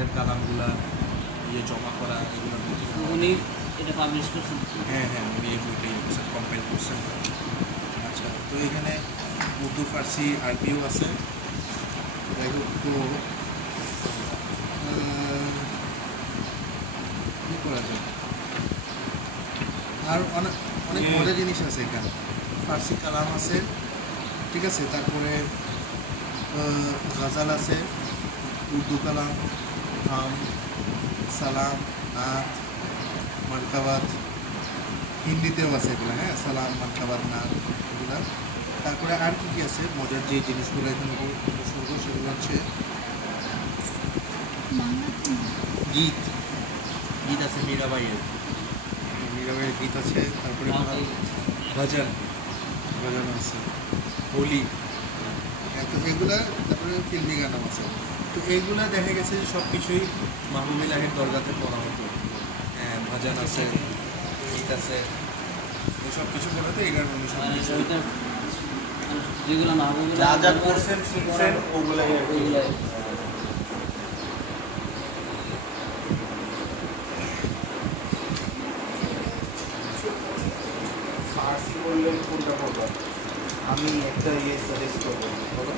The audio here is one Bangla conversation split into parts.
ওলিদের কালামগুলা জমা করা এগুলো উনি এটা পাবলিশ করছেন? হ্যাঁ হ্যাঁ, উনি এই বইটাই কম্পাইল করছেন। আচ্ছা, তো এখানে উর্দু, ফার্সি, আরবিও আছে। যাই হোক, তো কী করা যায়, আর অনেক অনেক মজার জিনিস আছে এখানে। ফার্সি কালাম আছে, ঠিক আছে, তারপরে গজাল আছে, উর্দু কালাম, হাম, সালাম, নাত, মানকাবাত, হিন্দিতেও আছে এগুলো। হ্যাঁ, সালাম, মানকাবাত, নাত এগুলো। তারপরে আর কী কী আছে মজার যে জিনিসগুলো এখানে উপসর্গ, সেগুলো হচ্ছে গীত। গীত আছে মীরাবাইয়ের গীত আছে। তারপরে ভজন আছে, হোলি, তো এগুলা। তারপরে ফিল্মি গানও আছে। তো এইগুলা দেখা গেছে যে সব কিছুই মাহবুবিল্লাহের দরগাতে পড়া হতো। হ্যাঁ, ভজন আছে, গীত আছে, সব কিছু পড়া তো এই কারণে উনি সব কিছু যেগুলো যা যা করছেন শুনছেন ওগুলাই আর কি। ফার্সি বললেন কোনটা করবো? আমি একটা সাজেস্ট করবো, বলো।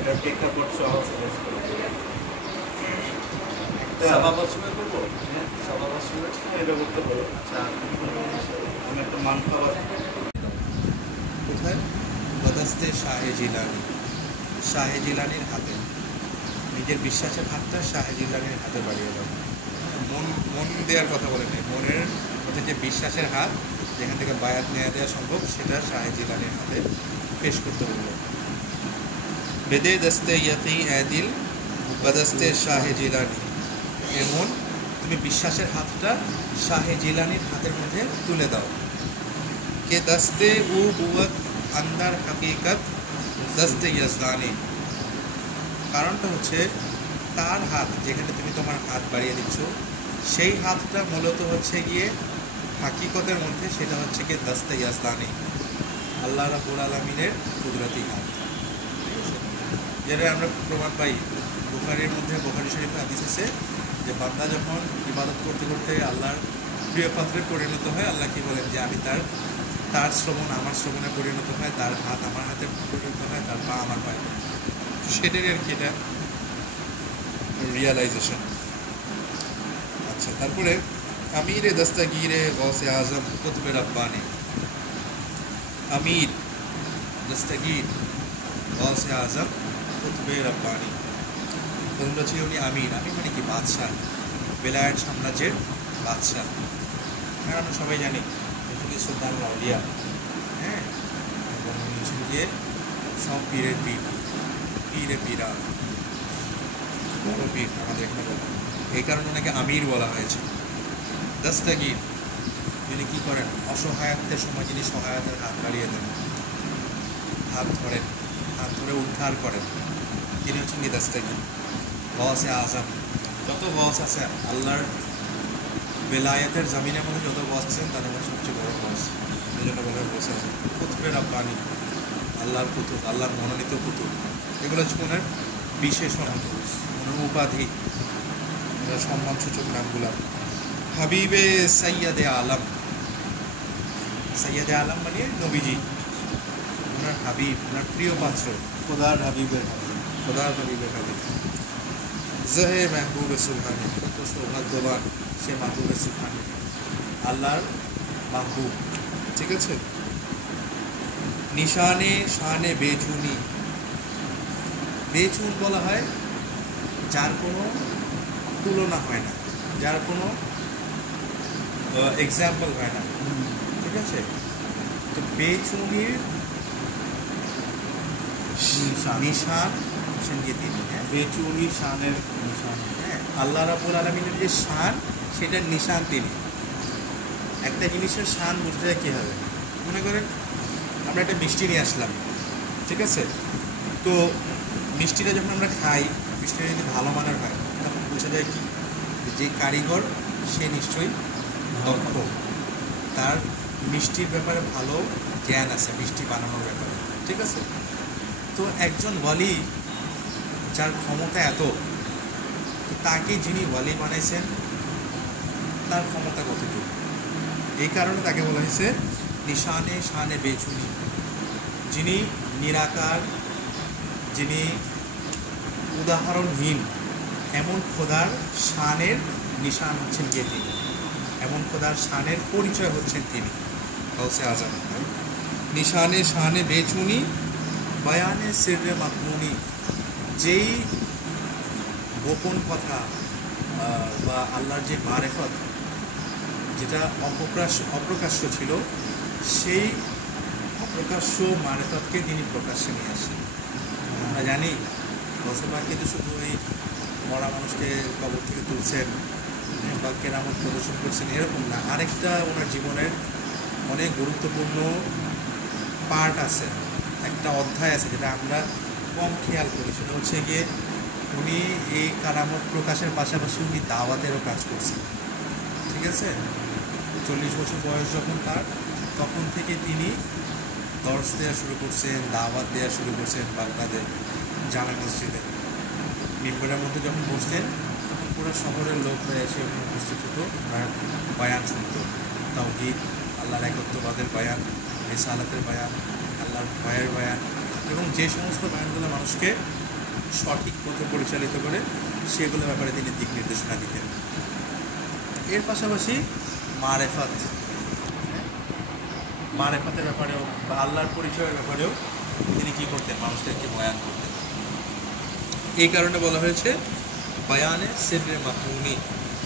এটা প্রেক্ষাপট সহ সাজেস্ট করবো। সবাবসুমে করবো? হ্যাঁ, সবাবসুমে এটা করতে পারো। আচ্ছা, আমি একটা মানকাবাত। কোথায়? বদস্তে শাহে জিলানি, শাহে জিলানির হাতে। নিজের বিশ্বাসের হাতটা শাহে জিলানির হাতে বাড়িয়ে দাও। মন মন দেওয়ার কথা বলে নেই, মনের মধ্যে যে বিশ্বাসের হাত, যেখান থেকে বায়াত নেওয়া দেওয়া সম্ভব, সেটা শাহে জিলানির হাতে পেশ করতে বলল। বেদে দস্তে ইয়াতি দিল বদস্তে শাহে জিলানি। এমন তুমি বিশ্বাসের হাতটা শাহে জিলানির হাতের মধ্যে তুলে দাও। কে দস্তে ও বুয়ত আন্দার হাকিকত দস্তে ইয়াজদানি। কারণটা হচ্ছে তার হাত, যেখানে তুমি তোমার হাত বাড়িয়ে দিচ্ছ, সেই হাতটা মূলত হচ্ছে গিয়ে হাকিকতের মধ্যে, সেটা হচ্ছে গিয়ে দস্তে ইয়াজদানি, আল্লাহ রাব্বুল আলামিনের কুদরতি হাত। ঠিক আছে, যেটা আমরা প্রমাণ পাই বুখারীর মধ্যে, বুখারী শরীফে হাদিস আছে যে বান্দা যখন ইবাদত করতে করতে আল্লাহর প্রিয় পাত্রে পরিণত হয়, আল্লাহ কি বলেন যে আমি তার শ্রবণ আমার শ্রবণে পরিণত হয়, তার হাত আমার হাতে পরিণত হয়, তার পা আমার পায়ে। সেটারই আর কি এটা রিয়ালাইজেশন। আচ্ছা, তারপরে আমিরে দস্তগীরে গৌসে আজম কুতবে রব্বানি। আমির দস্তগীর গৌসে আজম কুতবে রব্বানি। প্রথমটা ছিল উনি আমির। আমির মানে কি? বাদশাহ, বেলায়েত সাম্রাজ্যের বাদশাহ। হ্যাঁ, আমরা সবাই জানি উনি সুলতান আউলিয়া। হ্যাঁ, এবং উনি হচ্ছেন গিয়ে সব পীরের পীর, পীরে পীরা, বড় পীর আমাদের এখানে বলা। এই কারণে ওনাকে আমির বলা হয়েছে। দস্তগীর, যিনি কী করেন? অসহায়ত্বের সময় যিনি সহায়তার হাত বাড়িয়ে দেন, হাত ধরেন, হাত ধরে উদ্ধার করেন, তিনি হচ্ছেন কি দস্তগীর। গৌসে আজম, যত গৌস আছে আল্লাহর বেলায়েতের জমিনের মধ্যে যত গৌস আছেন তাদের মধ্যে সবচেয়ে বড় গৌস, এই জন্য বলা হয় গৌসে আজম। কুতুবে রব্বানি, আল্লাহর কুতুব, আল্লাহর মনোনীত কুতুব। এগুলো হচ্ছে ওনার বিশেষণ, ওনার উপাধি, ওনার সম্মানসূচক নামগুলা। হাবিবে সৈয়দে আলম, সৈয়দে আলম মানে নবীজি, ওনার হাবিব, ওনার প্রিয় পাত্র, খোদার হাবিবের হাবিব, খোদার হাবিবের হাবিব। জহে মাহবুব সুবহানি, কত সৌভাগ্যবান সে মাহবুব সুবহানি, আল্লাহর মাহবুব। ঠিক আছে। নিশানে শানে বেচুনি, বেচুন বলা হয় যার কোনো তুলনা হয় না, যার কোনো এক্সাম্পল হয় না। ঠিক আছে, তো বেচুনির নিশান সঙ্গে তিনি, হ্যাঁ, বেচুনি শানের নিশান। হ্যাঁ, আল্লাহ রাব্বুল আলামিনের যে শান, সেটার নিশান তিনি। একটা জিনিসের শান বুঝতে যায় কীভাবে? মনে করেন আমরা একটা মিষ্টি নিয়ে আসলাম, ঠিক আছে, তো মিষ্টিটা যখন আমরা খাই, মিষ্টিটা যদি ভালো মানের হয় তখন বোঝা যায় কি যে কারিগর সে নিশ্চয়ই দক্ষ, তার মিষ্টির ব্যাপারে ভালো জ্ঞান আছে, মিষ্টি বানানোর ব্যাপারে। ঠিক আছে, তো একজন ওয়ালি যার ক্ষমতা এত, তাকে যিনি ওয়ালি বানাইছেন তার ক্ষমতা কতটুকু। এই কারণে তাকে বলা হয়েছে নিশানে শানে বেচুনি, যিনি নিরাকার, যিনি উদাহরণহীন, এমন খোদার শানের নিশান হচ্ছেন গিয়ে তিনি, এমন খোদার শানের পরিচয় হচ্ছেন তিনি গাউসে আজম। নিশানে শানে বেচুনি বয়ানে সিররে মাকমুনি, যেই গোপন কথা বা আল্লাহর যে মারেফত যেটা অপ্রকাশ্য ছিল, সেই অপ্রকাশ্য মারেফতকে তিনি প্রকাশ্যে নিয়ে আসেন। আমরা জানি গৌসে কিন্তু শুধু এই মরা মানুষকে কবর থেকে তুলছেন বা কেরামত প্রদর্শন করছেন এরকম না, আরেকটা ওনার জীবনের অনেক গুরুত্বপূর্ণ পার্ট আছে, একটা অধ্যায় আছে যেটা আমরা কম খেয়াল করি। সেটা হচ্ছে গিয়ে উনি এই কারামত প্রকাশের পাশাপাশি উনি দাওয়াতেরও কাজ করছেন। ঠিক আছে, 40 বছর বয়স যখন তার, তখন থেকে তিনি দর্স দেওয়া শুরু করছেন, দাওয়াত দেওয়া শুরু করছেন বাগদাদে জামে মসজিদে। মিম্বরের মধ্যে যখন বসতেন তখন পুরো শহরের লোকরা এসে ওখানে উপস্থিত হতো, বয়ান শুনত, তাওহীদ, আল্লাহর একত্ববাদের বয়ান, রিসালাতের বয়ান, আল্লাহর ভয়ের বয়ান, এবং যে সমস্ত বয়ানগুলো মানুষকে সঠিক পথে পরিচালিত করে সেগুলোর ব্যাপারে তিনি দিক নির্দেশনা দিতেন। এর পাশাপাশি মারেফাতের ব্যাপারেও বা আল্লাহর পরিচয়ের ব্যাপারেও তিনি কী করতেন, মানুষদেরকে বয়ান করতেন। এই কারণে বলা হয়েছে বয়ানে সিররে মাকমুনি।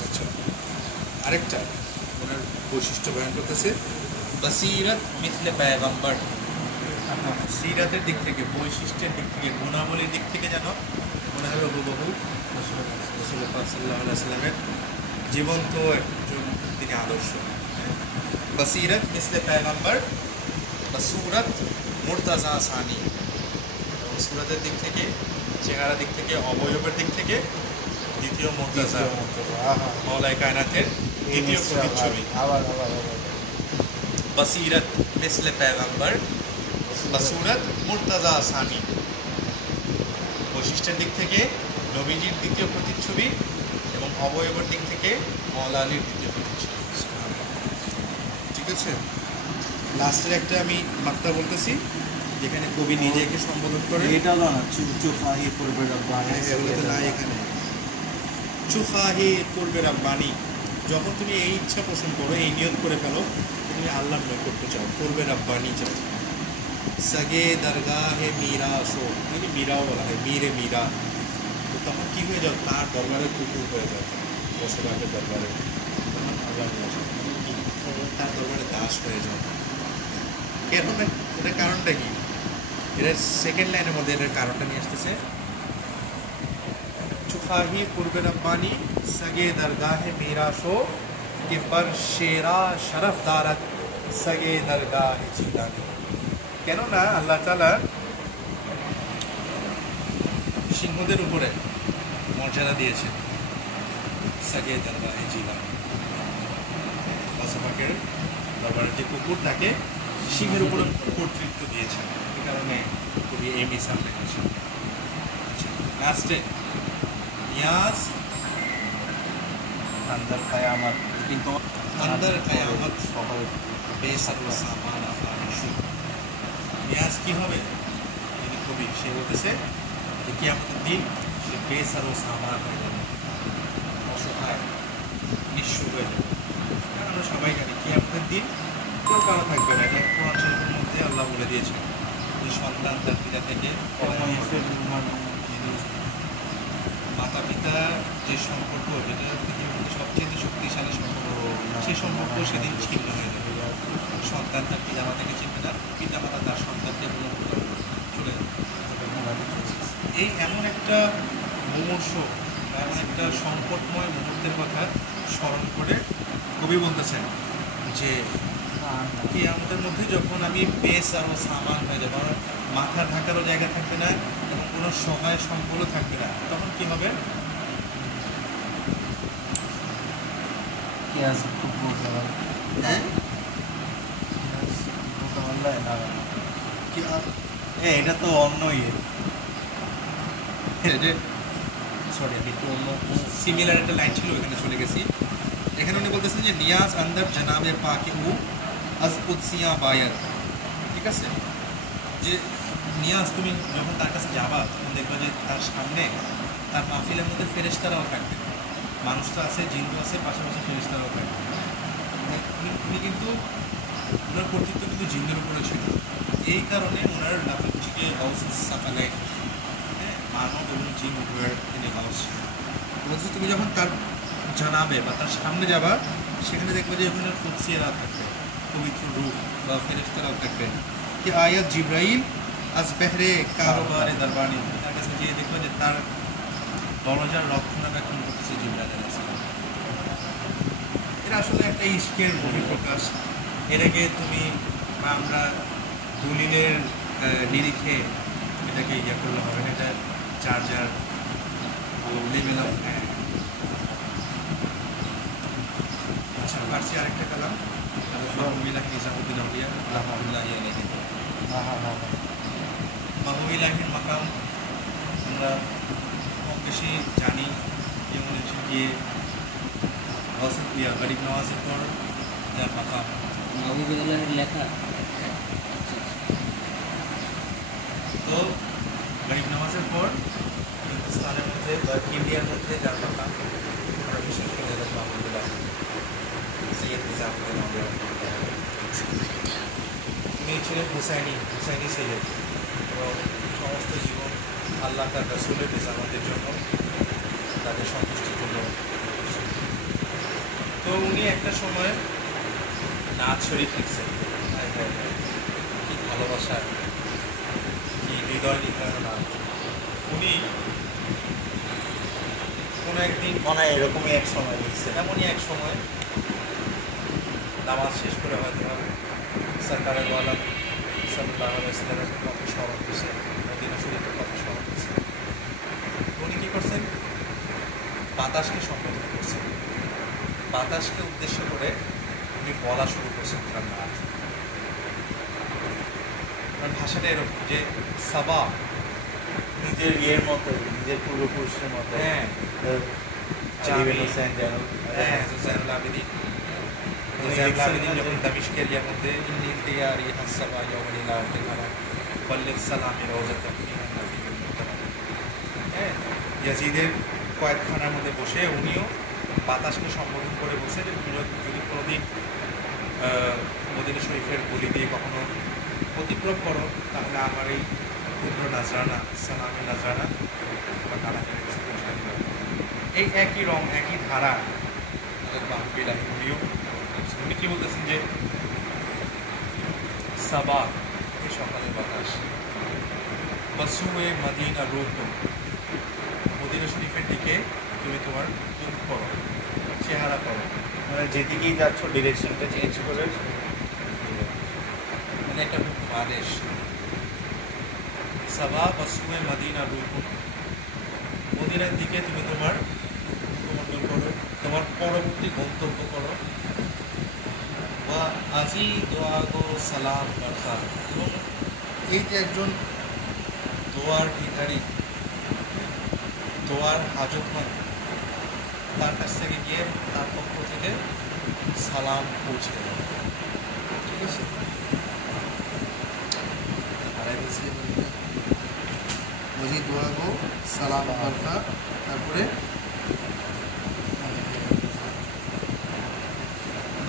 আচ্ছা, আরেকটা ওনার বৈশিষ্ট্য বয়ান করতেছে বসিরত মিসলে পয়গম্বর। সিরাতের দিক থেকে, বৈশিষ্ট্যের দিক থেকে, গুণাবলীর দিক থেকে যেন মনে হবে হুবহু রাসূলুল্লাহ সাল্লাল্লাহু আলাইহি ওয়াসাল্লামের জীবন্ত একজন তিনি আদর্শ। বসিরত মিসলে পয়গম্বর বা সুরত মুরতাজা সানি, সুরতের দিক থেকে, চেহারার দিক থেকে, অবয়বের দিক থেকে দ্বিতীয় মুরতাজা, মাওলায়ে কায়নাতের দ্বিতীয় প্রতিচ্ছবি। বসিরত মিসলে পয়গম্বর বা সুরত মুরতাজা সানি, বৈশিষ্ট্যের দিক থেকে নবীজির দ্বিতীয় প্রতিচ্ছবি এবং অবয়বের দিক থেকে মাওলা আলীর দ্বিতীয় প্রতিচ্ছবি। ঠিক আছে, লাস্টের একটা আমি মাত্রা বলতেছি যেখানে কবি নিজেকে সম্বোধন করে। এটা না চুফাহি পূর্বে রব্বানি, এগুলো তো নাই এখানে। চুফাহি পূর্বে রব্বানি, যখন তুমি এই ইচ্ছা পোষণ করো, এই নিয়ত করে ফেলো তুমি আল্লাহর নৈকট্য চাও, পূর্বে রব্বানি চাও। সগে দরগাহে মীরা শো, যদি মীরাও বলা হয়, মীরে মীরা, তো তখন কী হয়ে যাও, তার দরবারে কুকুর হয়ে যাও, বসবাসের দরবারে, তখন আল্লাহ তার দরবারে দাস হয়ে যাও। কেন? এটার কারণটা কি? এটার সেকেন্ড লাইনের মধ্যে এটার কারণটা নিয়ে আসতেছে। চুফাহি পূর্বে রব্বানি সগে দরগাহে মীরা শো কে পর শেরা শরফ দারত সগে দরগাহে জিলানি। কেননা আল্লাহ তাআলা সিংহদের উপরে মর্যাদা দিয়েছেন সগে দরগাহে জিলানি, বাসপাকের দরবারের যে কুকুর তাকে সিংহের উপরে কর্তৃত্ব দিয়েছেন। এই কারণে খুবই এই মিসাল লেগেছে। লাস্টে নিয়াজ আন্দার কায়ামত, কিন্তু अंदर कयामत বেসার ও সামান আফারিশু। নিয়াজ কী হবে? যিনি কবি, সে বলতেছে যে কিয়ামতের দিন সে বেসার ও সামান হয়ে যাবে, অসহায়, নিঃস্ব হয়ে যাবে। কারণ আমরা সবাই জানি কিয়ামতের দিন কেউ কারো থাকবে না। এটা কোরআন শরীফের মধ্যে আল্লাহ বলে দিয়েছেন যে সন্তান তার পিতা থেকে, মাতা পিতা যে সম্পর্ক, যেটা পৃথিবীর মধ্যে সবচেয়ে শক্তিশালী সম্পর্ক, সেই সম্পর্ক সেদিন ছিন্ন হয়ে যাবে। সন্তান তার পিতা মাতাকে চিনবে না, পিতা মাতা তার সন্তানকে গ্রহণ করে চলে যাবে। এই এমন একটা মুমূর্ষ, এমন একটা সংকটময় মুহূর্তের কথা স্মরণ করে কবি বলতেছেন যে কি আমাদের মধ্যে যখন আমি বেস আর সামান হয়ে যাবো, মাথা ঢাকারও জায়গা থাকবে না এবং কোনো সহায় সম্বলও থাকবে না, তখন কি হবে? হ্যাঁ, এটা তো অন্য ইয়ে, যে সরি আমি একটু অন্য সিমিলার একটা লাইন ছিল ওখানে চলে গেছি। এখানে উনি বলতেছেন যে নিয়াজ আন্দার জানাবে পাকে ও আজ কুদসিয়া বায়াত, ঠিক আছে, যে নিয়াজ তুমি যখন তার কাছে যাবা তখন দেখবে যে তার সামনে তার মাহফিলের মধ্যে ফেরেশতারাও থাকবে, মানুষ তো আছে, জিন তো আছে, পাশাপাশি ফেরেশতারাও থাকবে। উনি কিন্তু ওনার কর্তৃত্ব কিন্তু জিনের উপরে ছিল, এই কারণে ওনার লাফাকুচিকে হাউস সাফালাই, হ্যাঁ, মানব এবং জিন উভয়ের তিনি হাউস ছিল। বলছে তুমি যখন তার জানাবে বা তার সামনে যাবা সেখানে দেখবে যে ওখানে কুদসিয়ারা থাকবে, পবিত্র রূপ বা ফেরেশতারাও থাকবে। কি আয়াত জিব্রাইল আজ বেহরে কারোবারে দরবানি, তার কাছে গিয়ে দেখবে যে তার দরজার রক্ষণাবেক্ষণ করতেছে জিব্রাইল আলাইহিস সালাম। এটা আসলে একটা ইশকের বহিঃপ্রকাশ। এটাকে তুমি বা আমরা দলিলের নিরিখে এটাকে ইয়ে করলে হবে না, এটা যার যার লেভেল অফ। আচ্ছা, ফার্সি আরেকটা কালাম মাহমুদ নিজামুদ্দিন আউলিয়া রহমাতুল্লাহ আলাইহি। মাহমুদ ইলাহির মাকাম আমরা কম বেশি জানি, যেমন হচ্ছে গিয়ে গরিব নওয়াজের পর যার মাকাম মহাবিদ্যালয়ের লেখা। তো গরিব নওয়াজের পর হিন্দুস্তানের মধ্যে বা ইন্ডিয়ার মধ্যে যার মাকাম আমরা বিশেষ করে মাহমুদ ইলাহি সৈয়দ নিজামুদ্দিন আউলিয়া। উনি ছিলেন হুসাইনি সৈয়দ এবং সমস্ত জীবন আল্লাহ তার রাসূলের নিজামতের জন্য তাদের সন্তুষ্টির জন্য। তো উনি একটা সময় নাচ শরীফ লিখছেন, কি ভালোবাসা, কি হৃদয় নির্ধারণ নাচ। উনি কোনো একদিন মনে হয় এরকমই এক সময় লিখছে। এমনই এক সময় নামাজ শেষ করে হয়তো সরকারের আলম সাল্লাল্লাহু আলাইহি ওয়াসাল্লামের কথা স্মরণ করছে, মদিনা শরীফের কথা স্মরণ করছে। উনি কী করছেন, বাতাসকে সম্বোধন করছেন, বাতাসকে উদ্দেশ্য করে উনি বলা শুরু করছেন তার নাচ। তার ভাষাটা এরকম যে সাবা, নিজের ইয়ের মতো, নিজের পূর্বপুরুষের মতো। হ্যাঁ, জামিল হোসেন হ্যাঁ, জুজাইনুল আবেদিন যখন দামিশকের ইয়ার মধ্যে ইন্ডিয়ান দিয়ার হাসাবা ইয়াউমিল্লাহ তাআলা বল্লিগ সালামি রওজাতান ফিহা নাবিয়্যুল মুহতারাম। হ্যাঁ, ইয়াজিদের কয়েকখানার মধ্যে বসে উনিও বাতাসকে সম্বোধন করে বলছেন যে যদি কোনোদিন মদিনা শরীফের গলি দিয়ে কখনো অতিক্রম করো তাহলে আমার এই ক্ষুদ্র নাজরানা সালামের নাজরানা বা কালামের কিছু পৌঁছায় দিবে। এই একই রং একই ধারা মাহমুদ ইলাহি উনিও উনি কি বলতেছেন যে সাবা এই সকালের বাতাস, বাসুয়ে মদিনা রূপ, মদিনা শরীফের দিকে তুমি তোমার মুখ করো, চেহারা করো, মানে যেদিকেই যাচ্ছ ডিরেকশনটা চেঞ্জ করে, মানে একটা আদেশ। সাবা বাসুয়ে মদিনা রূপ, মদিনার দিকে তুমি তোমার মুখমণ্ডল করো, তোমার পরবর্তী গন্তব্য করো। বা আজি দোয়া গো সালাম বারকাত, এবং এই যে একজন দোয়ার ভিখারি, দোয়ার হাজতমন্দ, তার কাছ থেকে গিয়ে তার পক্ষ থেকে সালাম পৌঁছে দেয়, ঠিক আছে। বুঝি দোয়া গো সালাম বারকাত, তারপরে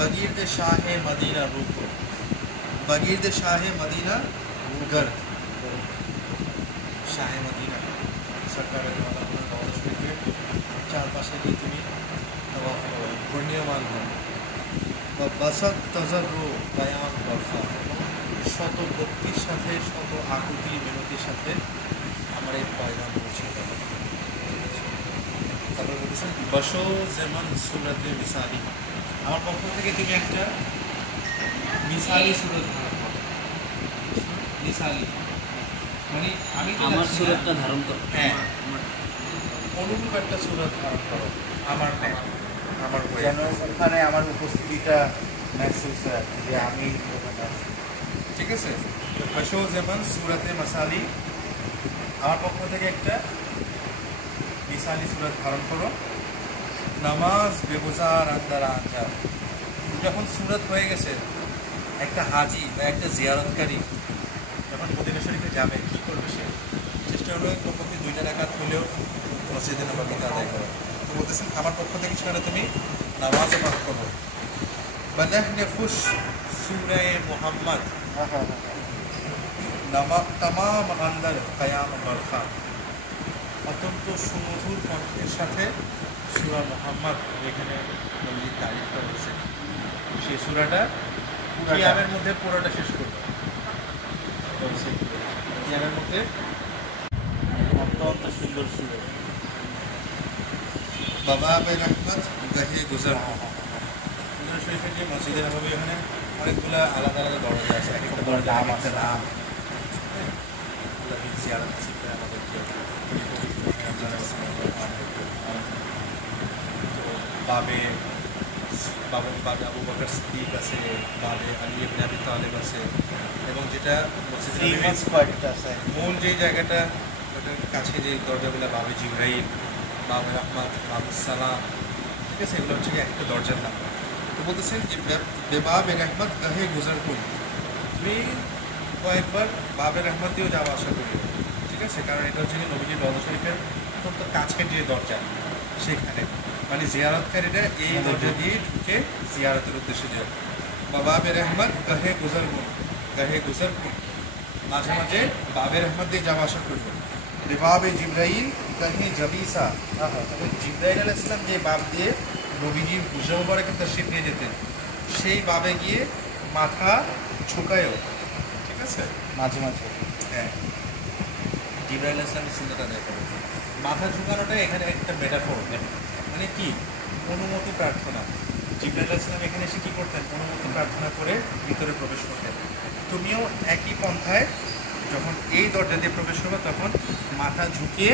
बगीरद शाह मदीना रूप, बगीरद शाह मदीना गर्द, शाह मदीना সরকারের চারপাশে গিয়ে তুমি ঘূর্ণীয়মান হও। বা বাসাত তাজাররু বায়ান বরফা, শত ভক্তির সাথে শত আকুতি মিনতির সাথে আমার এই পয়গাম পৌঁছে দেবে। তারপরে বলছেন বসো যেমন সুরতে মিসালি, আমার পক্ষ থেকে তুমি একটা মিসালি সুরত ধারণ করো। মিসালি মানে আমি আমার সুরতটা ধারণ করো। হ্যাঁ, অনুরূপ একটা সুরত ধারণ করো আমার ন্যায়, আমার বই। যেন ওখানে আমার উপস্থিতিটা মেহসুস হয় যে আমি ওখানে আছি। ঠিক আছে, বসো যেমন সুরতে মাসালি, আমার পক্ষ থেকে একটা সানি সুরত ধারণ করো। নামাজ বেগুজার আন্দারা আঞ্জার, যখন সুরত হয়ে গেছে, একটা হাজি বা একটা জিয়ারতকারী যখন মদিনা শরীফে যাবে কী করবে? সে চেষ্টা হলো কমপক্ষে 2 রাকাত হলেও মসজিদে নববীতে আদায় করো। তো বলতেছেন আমার পক্ষ থেকে সেখানে তুমি নামাজ পাঠ করো। বানাহনে খুশ সূরা মুহাম্মদ তামাম আন্দার কায়াম বরখা, অত্যন্ত সুমধুর কণ্ঠের সাথে সূরা মুহাম্মদ এখানে নবীজির তারিফ করা হয়েছে। সেই সূরাটা কিয়ামের মধ্যে পুরোটা শেষ করবে। কিয়ামের মধ্যে অত্যন্ত সুন্দর সুন্দর বাবা আবে রহমত গাহে গুজার। মদিনা শরীফের যে মসজিদে নববী, এখানে অনেকগুলো আলাদা আলাদা দরজা আছে, এক একটা দরজা নাম আছে, নাম জিয়ারত শিখে আমাদেরকে বাবে বাবে আবু বকর সিদ্দিক আছে, বাবে আলী ইবনে আবি তালেব আছে, এবং যেটা ফেমাস কয়েকটা আছে। মূল যেই জায়গাটা, ওটার কাছে যে দরজাগুলো, বাবে জিব্রাইল, বাবে রহমত, বাবে সালাম, ঠিক আছে, এগুলো হচ্ছে একটা দরজার নাম। তো বলতেছেন যে বেবাবে রহমত কাহে গুজার করি, তুমি কয়েকবার বাবে রহমত দিয়েও যাওয়া আসা করি, ঠিক আছে, কারণ এটা হচ্ছে নবীজির রওজা শরীফের অত্যন্ত কাছের যে দরজা, সেখানে মানে জিয়ারতকারীরা এই দরজা দিয়ে ঢুকে জিয়ারতের উদ্দেশ্যে যায়। বা বাবে রহমত কাহে গুজার গুণ, কাহে গুজার গুণ, মাঝে মাঝে বাবে রহমত দিয়ে যাওয়া আসা করবে। বেবাবে জিব্রাইল কাহে জাবিসা, এবং জিব্রাইল আলাইহিস সালাম যে বাব দিয়ে নবীজির বুঝে মোবারকে তাশরীফ নিয়ে যেতেন, সেই বাবে গিয়ে মাথা ঝুঁকায়ও, ঠিক আছে, মাঝে মাঝে। হ্যাঁ, জিব্রাইল আলাইহিস সালামের সুন্নাত আদায় করে। মাথা ঝুঁকানোটা এখানে একটা মেটাফোর, মানে কি, অনুমতি প্রার্থনা। জিব্রাইল আলাইহিস সালাম এখানে এসে কী করতেন? অনুমতি প্রার্থনা করে ভিতরে প্রবেশ করতেন। তুমিও একই পন্থায় যখন এই দরজা দিয়ে প্রবেশ করবে, তখন মাথা ঝুঁকিয়ে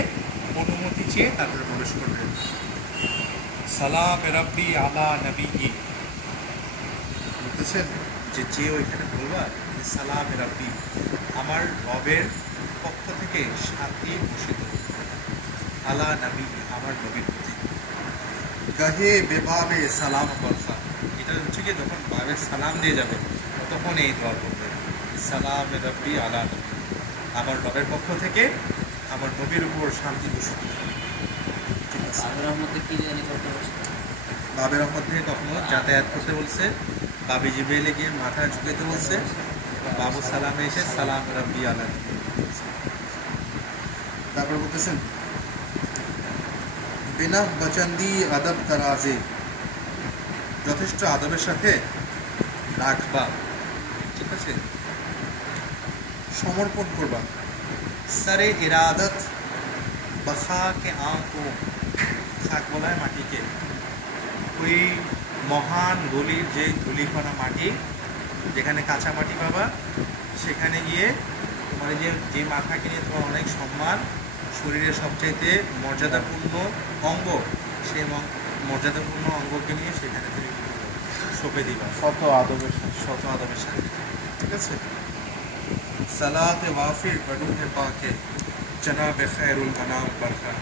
অনুমতি চেয়ে তারপরে প্রবেশ করবে। সালাম রাব্বি আলা নবীহি, বুঝতেছেন যে ওইখানে বলবা সালাম রাব্বি, আমার রবের পক্ষ থেকে শান্তি ঘোষিত, আলা নবী, আমার নবীর প্রতি। গাহে বেবাবে সালাম বর্ষা, এটা হচ্ছে কি যখন বাবে সালাম দিয়ে যাবে তখন এই দোয়া করবে, সালাম রাব্বি আলা নবী, আমার রবের পক্ষ থেকে আমার নবীর উপর শান্তি ঘোষিত। বাবের মধ্যে কি জানি করতে হচ্ছে, বাবের মধ্যে কখনো যাতায়াত করতে বলছে, বাবে জিব্রাইলে গিয়ে মাথা ঝুঁকাইতে বলছে, বাবু সালামে এসে সালাম রাব্বি আলা নবী। তারপর বলতেছেন বিনা বচন্দি আদব তারাজে, যথেষ্ট আদবের সাথে রাখবা, ঠিক আছে, সমর্পণ করবা। সারে ইরাদত বখা কে আঁকো, খাক বলা হয় মাটিকে, ওই মহান গলির যে ধুলিকণা মাটি, যেখানে কাঁচা মাটি পাবা, সেখানে গিয়ে তোমার যে মাথাকে নিয়ে তোমার অনেক সম্মান, শরীরের সবচাইতে মর্যাদাপূর্ণ অঙ্গ, সেই মর্যাদাপূর্ণ অঙ্গকে নিয়ে সেখানে তুমি সঁপে দিবা শত আদবের সাথে। শত আদবের সাথে, ঠিক আছে। সালাতে ওয়াফির বরুহে পাকে জনাবে খায়রুল আনাম বরখা,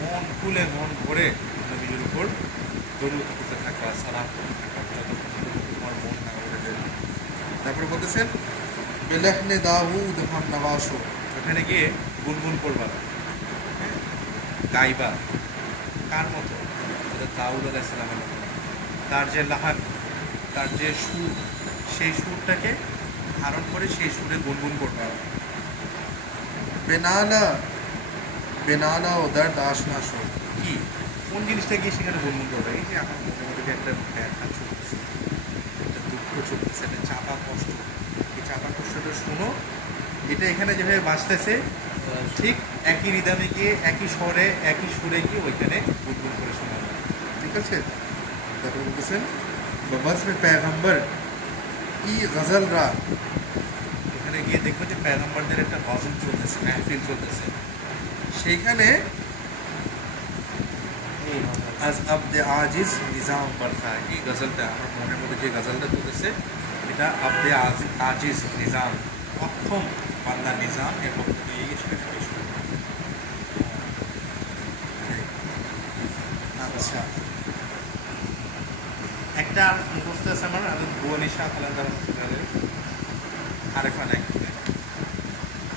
মন খুলে মন ভরে নবীর উপর দরুদ করতে থাকবা, সালাম করতে থাকবা, যতক্ষণ তোমার মন না ভরে যাবে। তারপরে বলতেছেন বেলেহনে দাউদ হাম নওয়াসো, ওখানে গিয়ে গুনগুন করবা, হ্যাঁ, গাইবা, কার মতো? দাউদ আলাইহিস সালামের মতো। তার যে লাহান, তার যে সুর, সেই সুরটাকে ধারণ করে সেই সুরে গুনগুন করবা। বেনানা বেনানা ও দর্দ আশনাসো, কি কোন জিনিসটা গিয়ে সেখানে গুনগুন করবে? এই যে আমার মনে মধ্যে একটা ব্যথা চলতেছে, একটা দুঃখ চলতেছে, একটা চাপা কষ্ট, এই চাপা কষ্টটা শোনো, এটা এখানে যেভাবে বাঁচতেছে ঠিক একই রিদমে গিয়ে একই স্বরে একই সুরে গিয়ে ওইখানে গুনগুন করে শোনাবে, ঠিক আছে। তারপরে বলতেছেন বজমে পেগম্বর ই গজলরা, এখানে গিয়ে দেখবো যে পেগম্বরদের একটা গজল চলতেছে, মেহফিল চলতেছে, সেইখানে আজ আব্দে আজিজ নিজাম বরখা, এই গজলটা আমার মনের মধ্যে যে গজলটা চলতেছে, এটা আব্দে আজিজ নিজাম, অক্ষম বান্দা নিজাম এর পক্ষ থেকে সেখানে পেশ করবে। আচ্ছা, একটা মুখস্থ আছে আমার, আমি ভুবনেশ্বর কালান্দার আরেফান এক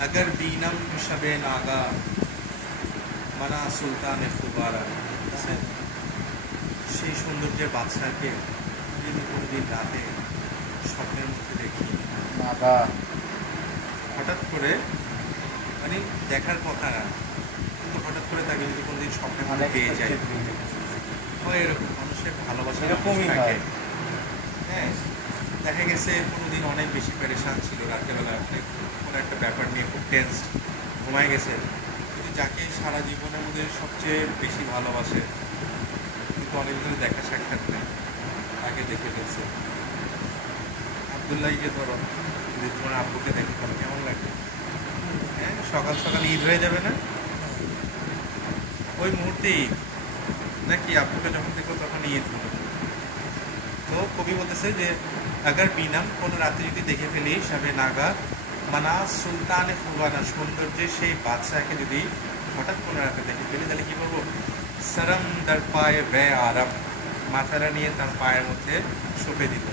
अगर बीनम शबे नागा মানা সুলতানের খুবারা, সেই সৌন্দর্যের বাদশাকে যদি কোনোদিন রাতে স্বপ্নের মধ্যে দেখি, নাগা হঠাৎ করে মানে দেখার কথা না, কিন্তু হঠাৎ করে তাকে যদি কোনোদিন স্বপ্নের মধ্যে পেয়ে যায়, হয় এরকম মানুষের ভালোবাসা এরকমই থাকে। হয়। হ্যাঁ, দেখা গেছে কোনোদিন অনেক বেশি পেরেশান ছিল, রাত্রেবেলা কোনো একটা ব্যাপার নিয়ে খুব টেন্স, ঘুমায় গেছে, কিন্তু যাকে সারা জীবনের মধ্যে সবচেয়ে বেশি ভালোবাসে কিন্তু অনেক দিন দেখা সাক্ষাৎ নেই, তাকে দেখে ফেলছে। আবদুল্লাহকে ধরো, যদি তোমার আব্বুকে দেখে তাহলে কেমন লাগে? হ্যাঁ, সকাল সকাল ঈদ হয়ে যাবে না? ওই মুহূর্তেই নাকি আব্বুকে যখন দেখো তখন ঈদ হলো। তো কবি বলতেছে যে আগার বিনাম কোনো রাতে যদি দেখে ফেলি সাবে নাগা মানা সুলতানে ফুবানা, সৌন্দর্যের সেই বাদশাহকে যদি হঠাৎ কোনো রাতে দেখে ফেলি তাহলে কী করবো? সারাম তার পায়ে ব্যয় আরাম, মাথাটা নিয়ে তার পায়ের মধ্যে সঁপে দিল,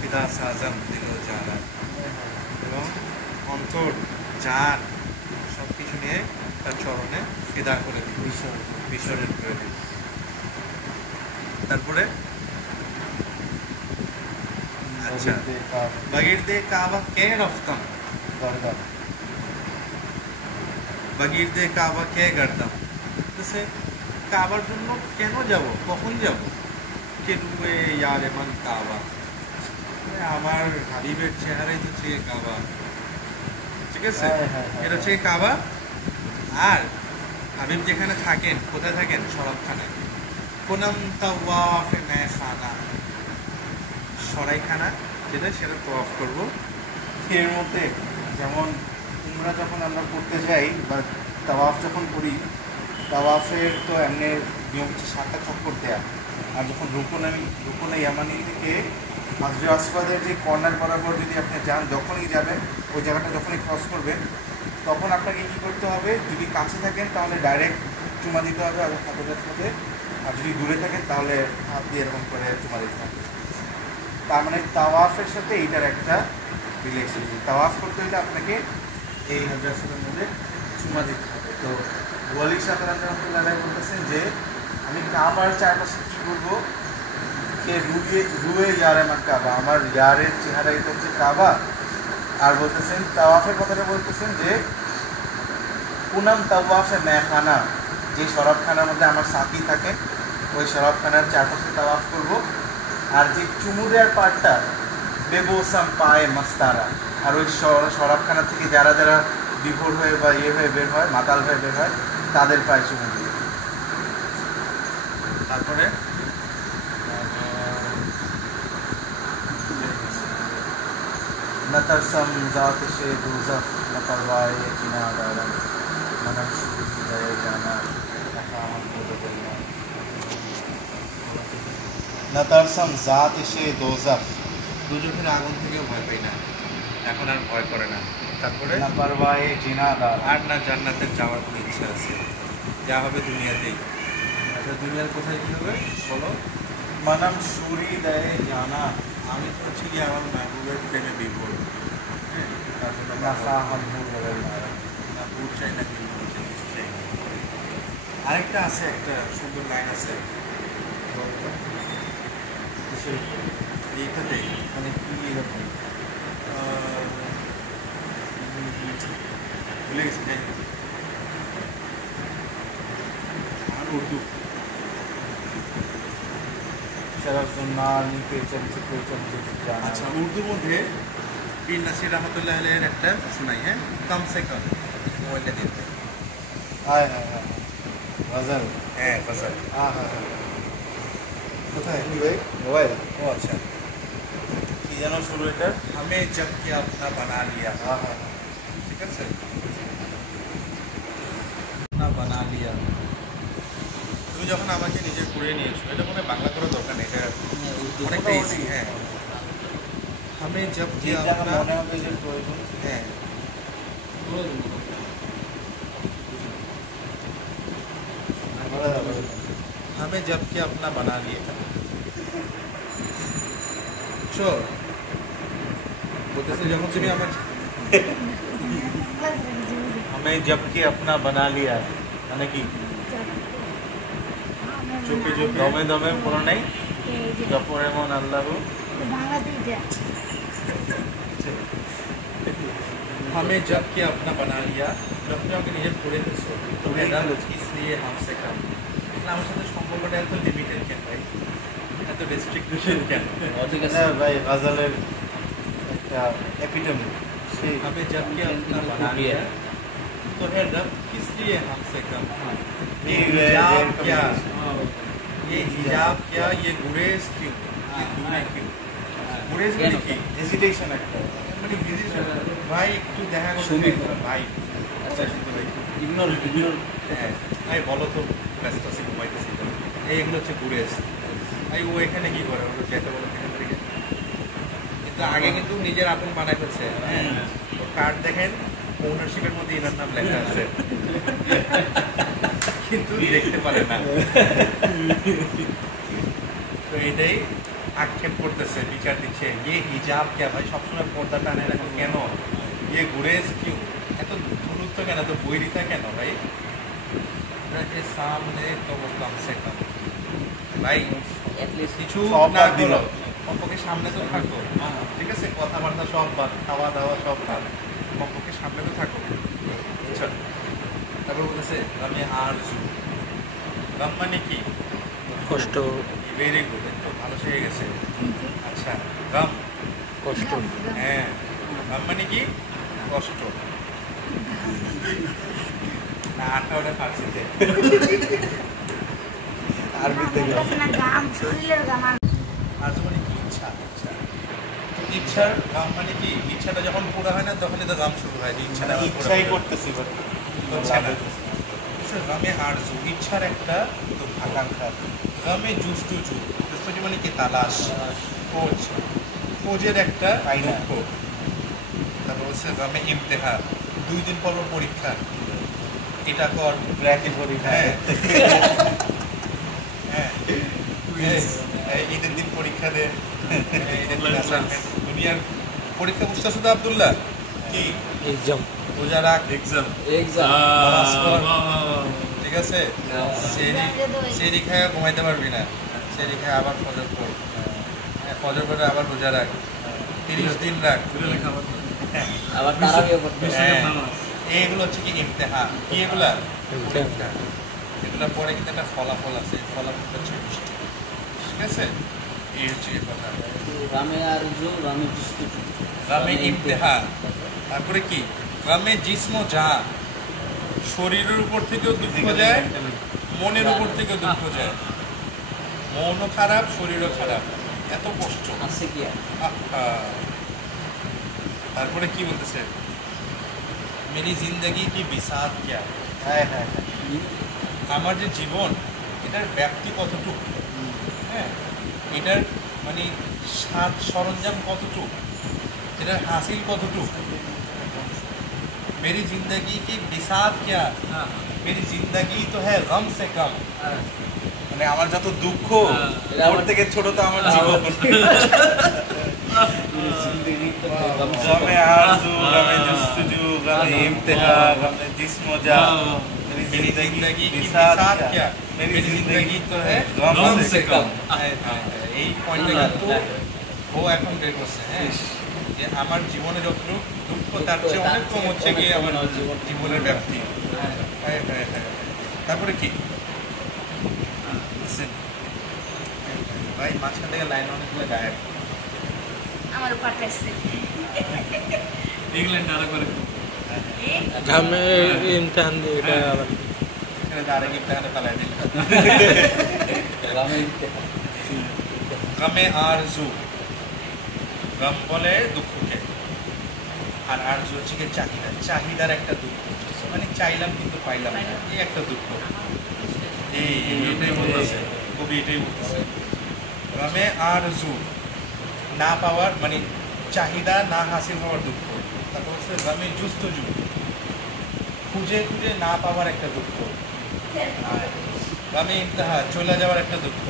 পিতা সাজাম দিল যারা, এবং অন্তর জান সব কিছু নিয়ে তার চরণে ফিদা করে দিল, বিসর্জন করে দিল। তারপরে আচ্ছা, বাগিরদে কাবা কে রফতাম, বাগিরদে কাবা কে গর্দাম, সে কাবার জন্য কেন যাব, কখন যাব? কে রুয়ে ইয়ার এমন কাবা, আমার হাবিবের চেহারাই তো হচ্ছে কাবা, ঠিক আছে? এটা হচ্ছে কাবা। আর হাবিব যেখানে থাকেন, কোথায় থাকেন? শরাবখানায়। কোনাম তাওয়াফে মেখানা, সরাইখানা যেটা, সেটা তওয়াফ করবো। এর মধ্যে যেমন উমরা যখন আমরা করতে যাই বা তাওয়াফ যখন করি, তাওয়াফের তো এমনি নিয়ম হচ্ছে 7টা চক্কর দেয়া। আর যখন রুকুনে ইয়ামানি থেকে হাজরে আসওয়াদের যে কর্নার বরাবর যদি আপনি যান, যখনই যাবেন ওই জায়গাটা যখনই ক্রস করবেন, তখন আপনাকে কী করতে হবে? যদি কাছে থাকেন তাহলে ডাইরেক্ট চুমা দিতে হবে হাতের সাথে, আর যদি দূরে থাকেন তাহলে হাত দিয়ে এরকম করে চুমা দিতে হবে। তার মানে তাওয়াফের সাথে এইটার একটা রিলেশন। তাওয়াফ করতে হলে আপনাকে এই হাজরে আসওয়াদের মধ্যে চুমা দিতে হবে। তো ওয়ালি শাহ রহমতুল্লাহ বলতেছেন যে আমি কাবার চারপাশে কী করবো? কে রুয়ে ইয়ার আমার কাবা, আমার ইয়ারের চেহারাই তো হচ্ছে কাবা। আর বলতেছেন তাওয়াফের কথাটা বলতেছেন যে পুনাম তাওয়াফে মেখানা, যে শরাবখানার মধ্যে আমার সাথী থাকে ওই শরাবখানার চারপাশে তাওয়াফ করব। আর যে চুমু দেওয়ার পার্টটা বেবোসাম পায়ে মাস্তারা, আর ওই শরাবখানা থেকে যারা যারা বিভোর হয়ে বা হয়ে বের হয়, মাতাল হয়ে বের হয়, তাদের পায়ে চুমু দিয়ে। তারপরে नतरसम ज़ात से दोज़ख न परवाए जिना दारम मनम शुरू गए जाना अकामत बोल गया नतरसम ज़ात से दोज़ख, দুজনের আগুন থেকেও ভয় পাই না, এখন আর ভয় করে না। তারপরে न परवाए जिना दारम, আর না জান্নাতের যাওয়ার কোনো ইচ্ছা আছে, যা হবে দুনিয়াতেই। আচ্ছা, দুনিয়ার কোথায় কী হবে বলো? मनम शुरी दए जाना আমি তো হচ্ছে কি আমার মাহবুবের প্রেমে বিভোর। হ্যাঁ, তার জন্য नसाहम बोल गया। না বুট চাই না, বিভোর চাই, কিছু চাই না। আরেকটা আছে, একটা সুন্দর লাইন আছে এইটাতে, মানে কি এরকম ভুলে গেছি, যাই হোক। আর উর্দু शरफ जुन्नानी पे चमचे जाना। আচ্ছা, উর্দুর মধ্যে পীর নাসির রহমতুল্লাহ আলাইহির একটা শোনাই। হ্যাঁ, কম সে কম মোবাইলটা দিয়ে দেয়। हाय हाय हाय गजल। হ্যাঁ, গজল। हाँ हाँ हाँ কোথায় কি ভাই? মোবাইল। ও আচ্ছা, কি যেন শুরু এটা? हमें जब के अपना बना लिया, হ্যাঁ হ্যাঁ ঠিক আছে, अपना बना लिया, তুমি যখন আমাকে নিজে করে নিয়েছো, এটা মনে হয় বাংলা করার দরকার নেই, এটা অনেকটা ইজি। হ্যাঁ, हमें जब যে के জায়গা अपना, মনে হবে যে প্রয়োজন। হ্যাঁ, हमें जब कि अपना बना लिया চো বলতেছে যখন তুমি আমার हमें जबकि अपना बना लिया মানে কি চুপি চুপি দমে দমে কোনো নাই জপর এমন আল্লাহ हमें जब कि अपना बना लिया যখন আমাকে নিজের করে ফেলছো তুমি রব इसलिए हमसे कम আমার সাথে সম্পর্কটা এত লিমিটেড কেন ভাই এত রেস্ট্রিকশন কেন ঠিক আছে হ্যাঁ ভাই গাজালের একটা এপিটমি সেই हमें जब कि अपना बना लिया तो है रब किस लिए हमसे कम ये हिजाब क्या ये हिजाब क्या ये गुरेज क्यों ये दूरी क्यों गुरेज মানে কি হেজিটেশন একটা মানে ভাই একটু দেখা করতে ভাই আচ্ছা শুনতে ভাই ইগনোর হ্যাঁ ভাই বলো তো ব্যস্ত আছি ঘুমাইতেছি এইগুলো হচ্ছে গুরেজ ভাই ও এখানে কি করে ওর যেতে বলো এখান থেকে কিন্তু আগে কিন্তু নিজের আপন বানাই ফেলছে হ্যাঁ ওর কার্ড দেখেন ওনারশিপের মধ্যে এনার নাম লেখা আছে কিন্তু দেখতে পারে না তো এটাই আক্ষেপ করতেছে বিচার দিচ্ছে ये হিজাব কে ভাই সবসময় পর্দা টানে রাখো কেন ये गुरेज क्यों এত দূরত্ব কেন এত বৈরিতা কেন ভাই के सामने तो वो कम से कम ভাই অ্যাটলিস্ট কিছু সব না বাদ দিল। দিল কমপক্ষে সামনে তো থাকো ঠিক আছে কথাবার্তা সব বাদ খাওয়া দাওয়া সব বাদ কমপক্ষে সামনে তো থাকো বুঝছো তারপর বলতেছে আমি আর গাম মানে কি কষ্ট ভেরি গুড একটু ভালো শিখে গেছে আচ্ছা গাম কষ্ট হ্যাঁ গাম মানে কি কষ্ট না আটটা ওটা ফার্সিতে আরবিতে আর মানে কি ইচ্ছা ইচ্ছা ইচ্ছার গাম মানে কি ইচ্ছাটা যখন পুরো হয় না তখনই তো গাম শুরু হয় যে ইচ্ছাটা আবার পুরো ইচ্ছাই হয়। করতেছি বাট হচ্ছে না স্যার গামে আরজু ইচ্ছার একটা আকাঙ্ক্ষা গামে জুস্তুজু জুস্তুজু মানে কি তালাশ খোঁজ খোঁজের একটা আয়না। দুঃখ তারপর হচ্ছে গামে ইমতেহান 2 দিন পর পর পরীক্ষা এটা কর ব্র্যাকেট করি হ্যাঁ হ্যাঁ ঈদের দিন পরীক্ষা দে ঈদের দিন assignment। দুনিয়ার পরীক্ষা বুঝতে শুধু আব্দুল্লাহ কি এক্সাম রোজা রাখ এক্সাম নামাজ পড়, ঠিক আছে সেরি খায় ঘুমাইতে পারবি না সেরি খায় আবার ফজর পড় ফজর পরে আবার রোজা রাখ 30 দিন রাখ আবার তারাবিও করতে হ্যাঁ, এইগুলো হচ্ছে কি ইমতেহান কি এগুলা পরীক্ষা। এগুলা পরে কিন্তু একটা ফলাফল আছে ফলাফল হচ্ছে বৃষ্টি ঠিক আছে এই হচ্ছে এই কথা রামে আর জো রামে জিস্তু রামে ইমতেহান তারপরে কি রামে জিস্ম যা শরীরের উপর থেকেও দুঃখ যায় মনের উপর থেকেও দুঃখ যায় মনও খারাপ শরীরও খারাপ এত কষ্ট আছে কি আর আহা। তারপরে কি বলতেছে মেরি জিন্দগি কি বিসাত কিয়া হ্যাঁ হ্যাঁ আমার যে জীবন এটার ব্যাপ্তি কতটুকু হ্যাঁ এটার মানে সাজ সরঞ্জাম কতটুকু এটার হাসিল কতটুকু मेरी जिंदगी की बिसात क्या मेरी जिंदगी तो है गम से कम মানে আমার যত দুঃখ এটা ওর আমার- থেকে ছোট তো আমার জীবন গমে আরজু গমে জুস্তজু গমে ইমতিহান গমে জিস্ম যা मेरी जिंदगी की बिसात बिसात क्या क्या मेरी जिंदगी तो है गम से कम এই পয়েন্টটা কিন্তু ও এখন বের করছে হ্যাঁ যে আমার জীবনে যতটুকু দুঃখ তার চেয়ে অনেক কম হচ্ছে গিয়ে আমার জীবনের ব্যাপ্তি হ্যাঁ হ্যাঁ হ্যাঁ তারপরে কি ভাই মাঝখান থেকে লাইন অনেকগুলো গায়েব আমার পাঠাইছে ইংল্যান্ড আর করে ঘামে ইমতিহান দিয়ে এটা আবার এখানে দাঁড়িয়ে গিয়ে তালাই দিল রামে গমে আরজু গম বলে দুঃখকে আর আরজু হচ্ছে কি চাহিদা চাহিদার একটা দুঃখ মানে চাইলাম কিন্তু পাইলাম না এই একটা দুঃখ এটাই বলতেছে কবি এটাই বলতেছে গমে আরজু না পাওয়ার মানে চাহিদা না হাসিল হওয়ার দুঃখ তারপর হচ্ছে গমে জুস্তজু খুঁজে খুঁজে না পাওয়ার একটা দুঃখ আমি ইন্তাহা চলে যাওয়ার একটা দুঃখ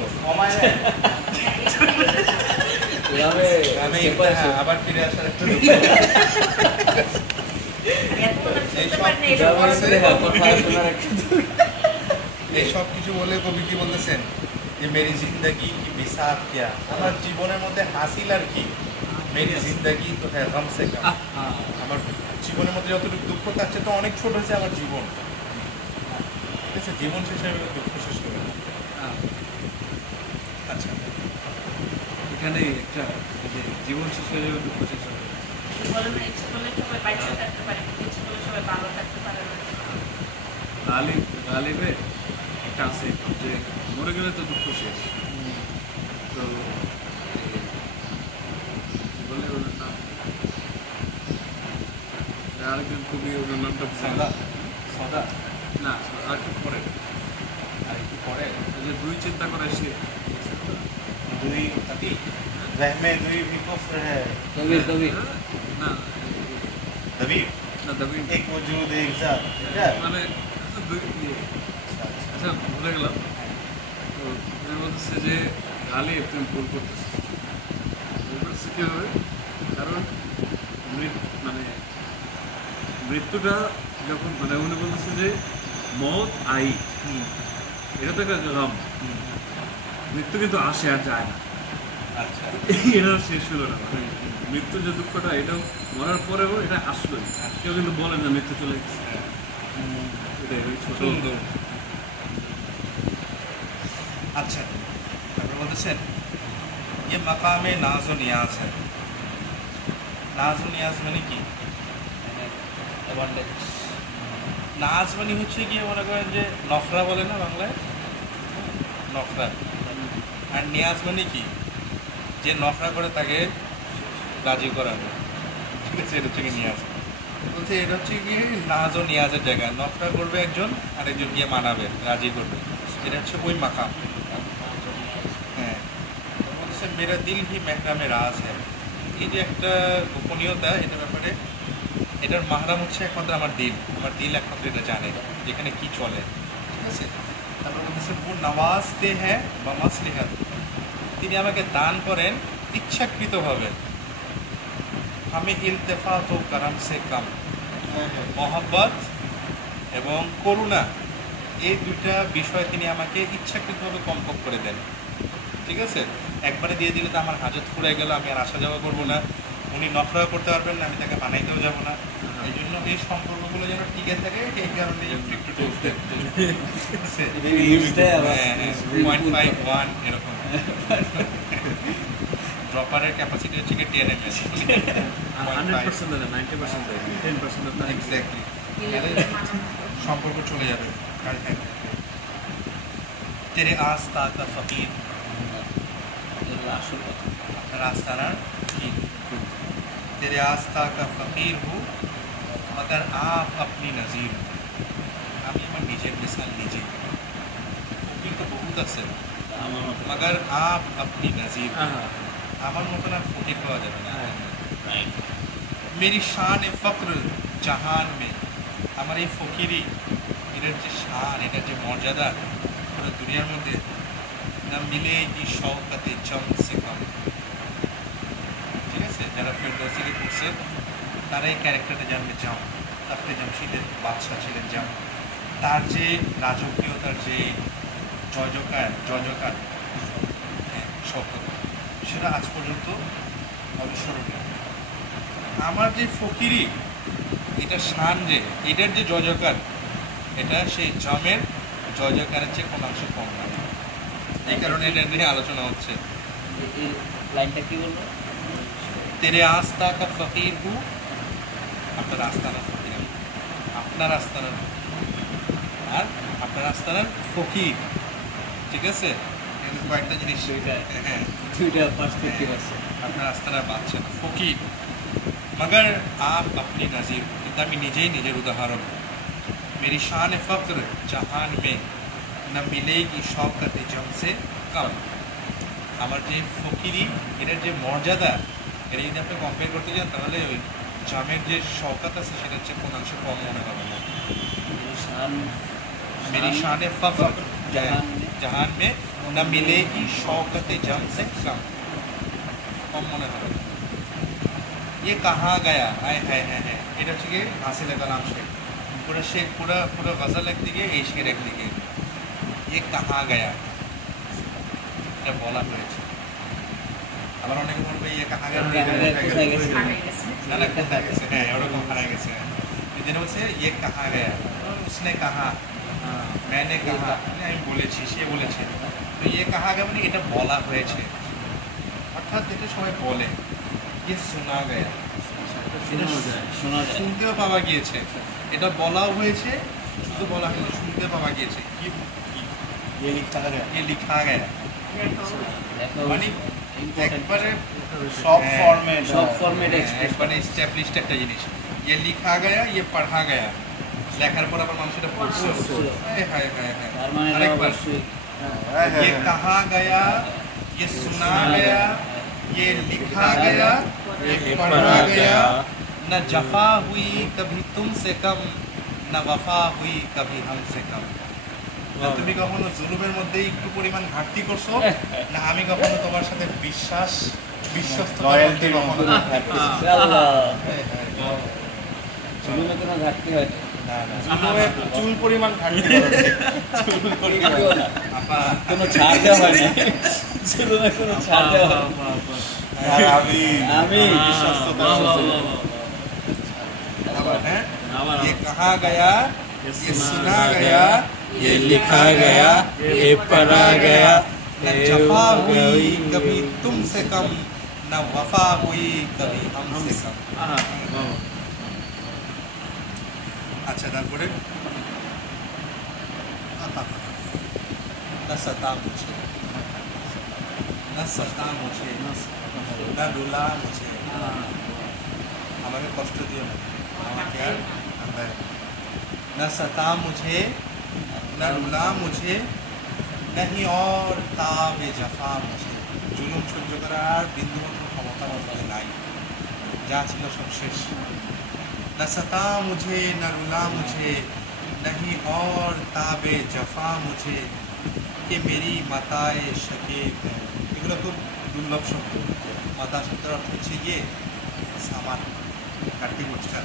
আমি ইন্তাহা আবার ফিরে আসার একটা দুঃখ এই সব কিছু বলে কবি কি বলতেছেন যে মেরি জিন্দগি কি বিসাত কিয়া, আমার জীবনের মধ্যে হাসিল আর কি, মেরি জিন্দগি তো হ্যাঁ কম সে কম, আমার জীবনের মধ্যে যতটুকু দুঃখ তার চেয়ে তো অনেক ছোট হয়েছে আমার জীবন। ঠিক আছে, জীবন শেষ হয়ে গেলে দুঃখ শেষ হবে না। আচ্ছা, এখানে একটা যে জীবন শেষ হয়ে যাবে দুঃখ শেষ হবে। সবাই বাইরে থাকতে পারে, সবাই ভালো থাকতে পারে না। গালিবে একটা আছে যে মরে গেলে তো দুঃখ শেষ। তো বলে ওনার নাম আরেকজন কবি, ওনার নামটা সদা সদা না আরেকটু পরে, যে দুই চিন্তা করে সে দুই তাকি रहमे दुई विकोफ है দবির না दबीर না দাবি एक वजूद एक जात क्या মানে আচ্ছা ভুলে গেলাম। তো এর বলতেছে যে গালি প্রেম ভুল করতেছে, ভুল করতেছে কীভাবে? কারণ মানে মৃত্যুটা যখন মানে উনি বলতেছে যে মত আই, এটা তো একটা গাম, মৃত্যু কিন্তু আসে আর যায় না। अच्छा এটাও শেষ হলো না, মানে মৃত্যুর যে দুঃখটা এটাও মরার পরেও এটা আসলোই, কেউ কিন্তু বলে না মৃত্যু চলে গেছে। এটাই ওই ছোট সুন্দর। अच्छा, তারপর বলতেছেন ये मकामे नाज व नियाज है। नाज व नियाज মানে কি? নাজ মানে হচ্ছে গিয়ে মনে করেন যে নফরা বলে না বাংলায়, নফরা। আর নিয়াজ মানে কি? যে নফরা করে তাকে রাজি করানো। ঠিক আছে, এটা হচ্ছে কি নিয়াজ। বলছে এটা হচ্ছে গিয়ে নাজ ও নিয়াজের জায়গা, নফরা করবে একজন আর একজন গিয়ে মানাবে, রাজি করবে, এটা হচ্ছে ওই মাকাম। হ্যাঁ, বলছে মেরা দিল হি মেহরামে রাজ হ্যাঁ, এই যে একটা গোপনীয়তা, এটার ব্যাপারে এটার মাহরাম হচ্ছে একমাত্র আমার দিল একমাত্র এটা জানে যেখানে কি চলে। ঠিক আছে, তারপর বলতেছে ও নওয়াজতে হ্যাঁ বা মাসলিহাত, তিনি আমাকে দান করেন ইচ্ছাকৃতভাবে। আমি ইলতেফাত ও কারাম সে কাম, মহব্বত এবং করুণা এই দুইটা বিষয় তিনি আমাকে ইচ্ছাকৃতভাবে কম করে দেন। ঠিক আছে, একবারে দিয়ে দিলে তো আমার হাজত ফুরাই গেল, আমি আর আসা যাওয়া করবো না, উনি নফরা করতে পারবেন না, আমি তাকে বানাইতেও যাবো না। এই জন্য এই সম্পর্কগুলো যেন টিকে থাকে, এই কারণে একটু ডোজ দেন। ঠিক আছে, 0.51 এরকম। ড্রপারের ক্যাপাসিটি হচ্ছে 10 ml, 100% দেয়, 90% দেয়, 10% আপনার এক্স্যাক্টলি। সম্পর্ক চলে যাবে। আর হ্যাঁ, তেরে আস্থা কা ফকির, আসল কথা। আপনার আস্থানার ফকির। तेरे आस्था का फकीर हूँ मगर आप अपनी नज़ीर हो। আমি আমার নিজের মিসাল নিজে, ফকির তো বহুত আছে, মগর আপ আপনি নজির, আমার মতন আর ফকির পাওয়া যাবে না। মেরি শান এ ফক্র জাহান মে, আমার এই ফকিরি, এটার যে শান, এটার যে মর্যাদা পুরো দুনিয়ার মধ্যে না মিলে কি শওকতে জম সে কম। ঠিক আছে, যারা ফেরদৌসিকে পড়ছে তারা এই ক্যারেক্টারটা জানবে। জাম তারপরে জামশিদের বাদশাহ ছিলেন জাম, তার যে রাজকীয়, তার যে জয়জকার হ্যাঁ শব্দ, সেটা আজ পর্যন্ত অবিস্মরণীয়। আমার যে ফকিরি, এটা শান, যে এটার যে জয়জকার, এটা সেই জামের জয়জকারের চেয়ে কোনো অংশ কম না। এই কারণে এটা নিয়ে আলোচনা হচ্ছে। এই লাইনটা কি বলবো? তেরে আস্থা কা ফকির হু, আপনার আস্তানার ফকির আমি, আপনার আস্তানার আর আপনার আস্তানার ফকির। ঠিক আছে, এখানে কয়েকটা জিনিস। হ্যাঁ, দুইটা পার্সপেক্টিভ আছে। আপনার আস্তানার বাচ্চা ফকির, মগর আপ আপনি নজির, কিন্তু আমি নিজেই নিজের উদাহরণ। মেরি শান এ ফক্র জাহান মে না মিলেগি শওকতে জম সে কম, আমার যে ফকিরি, এটার যে মর্যাদা, এটা যদি আপনি কম্পেয়ার করতে যান তাহলে ওই জামের যে শওকত আছে সেটার চেয়ে কোনো অংশে কম মনে হবে না। মেরি শান এ ফক্র जहान में न मिलेगी शौकत जम से कम মনে হবে ये कहाँ गया हाय हाय हाय हाय এটা হচ্ছে কি হাসিল কালাম শেখ পুরো গজল একদিকে এই শের একদিকে ये कहाँ गया এটা বলা হয়েছে আবার অনেকে বলবে ये कहाँ गया না না কোথায় গেছে হ্যাঁ ওরকম হারায় গেছে যেটা বলছে ये कहाँ गया उसने कहा मैंने कहा আমি বলেছি সে বলেছে তো ये कहाँ गया মানে এটা বলা হয়েছে অর্থাৎ যেটা সবাই বলে ये सुना गया শুনতেও পাওয়া গিয়েছে এটা বলাও হয়েছে শুধু বলা হয়নি শুনতে পাওয়া গিয়েছে কি ये लिखा गया ये लिखा गया মানে একবারে সব ফরম্যাট সব ফরম্যাট এক্সপ্রেস একবারে এস্টাবলিশড একটা জিনিস ये लिखा गया ये पढ़ा गया লেখার পর আবার মানুষ এটা পড়ছে হায় হায় হায় তার মানে এটা আরেকবার অবশ্যই ये कहा गया ये सुना गया ये लिखा गया ये पढ़ा गया न जफा हुई कभी तुमसे कम न वफा हुई कभी हमसे कम না তুমি কখনো জুলুমের মধ্যে একটু পরিমাণ ঘাটতি করছো না আমি কখনো তোমার সাথে বিশ্বস্ত লয়্যালটি কখনো আল্লাহ জুলুমে কোনো ঘাটতি হয় না না জুলুমে চুল পরিমাণ ঘাটতি করে চুল পরিমাণ আপা কোনো ছাড় দেওয়া হয় না জুলুমে কোনো ছাড় দেওয়া হয় না আর আমি বিশ্বস্ততা है ये कहा गया ये सुना गया ये लिखा गया ये पढ़ा गया न जफा हुई कभी तुमसे कम न वफा हुई कभी हमसे कम अच्छा तारपरे न सता मुझे न सता मुझे न रुला मुझे हमारे कष्ट दिए আমাকে আর আন্দায় न सता मुझे न रुला मुझे नहीं और ताब जफा मुझे जुलुम সহ্য করার আর বিন্দুমাত্র ক্ষমতা আমার মধ্যে নাই যা ছিল সব শেষ न सता मुझे न रुला मुझे नहीं और ताब जफा मुझे कि मेरी মাতায় শकीब है এগুলো খুব দুর্লভ শব্দ মাতা শব্দের অর্থ হচ্ছে গিয়ে সামান কাটি মোচকা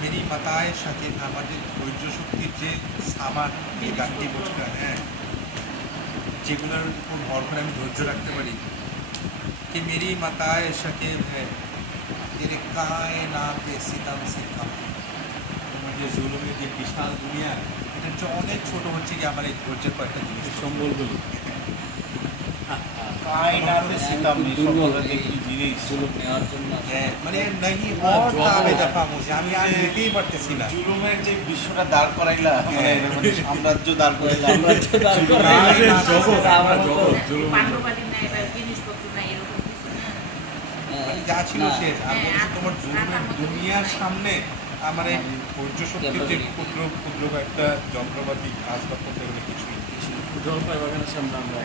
मेरी মাতায় শकीব আমাদের ধৈর্য শক্তির যে সামান এই গাঁটি মোচকা হ্যাঁ যেগুলোর উপর ভর করে আমি ধৈর্য রাখতে পারি कि मेरी মাতায় শकीব है तेरे कायनात सितम से कम তোমার যে জুলুমের যে বিশাল দুনিয়া এটা হচ্ছে অনেক ছোট হচ্ছে কি আমার এই ধৈর্যের কয়েকটা জিনিস সম্বলগুলো কায়নাতে সিতাম এই শব্দটা দেখি জিনিস জুলুম নেওয়ার জন্য হ্যাঁ মানে नहीं और ताबे दफा मुझे আমি আর নিতেই পারতেছি না জুলুমের যে বিশ্বটা দাঁড় করাইলা মানে সাম্রাজ্য দাঁড় করাইলা সাম্রাজ্য দাঁড় করাইলা। পাণ্ডবাদী না এবার জিনিসপত্র না এরকম কিছু না মানে যা ছিল না। শেষ আর বলছি তোমার জুলুমের দুনিয়ার সামনে আমার এই ধৈর্য শক্তির যে ক্ষুদ্র ক্ষুদ্র একটা যন্ত্রপাতি আসবাবপত্র এগুলো কিছুই নেই। জলপাই বাগানের সামনে আমরা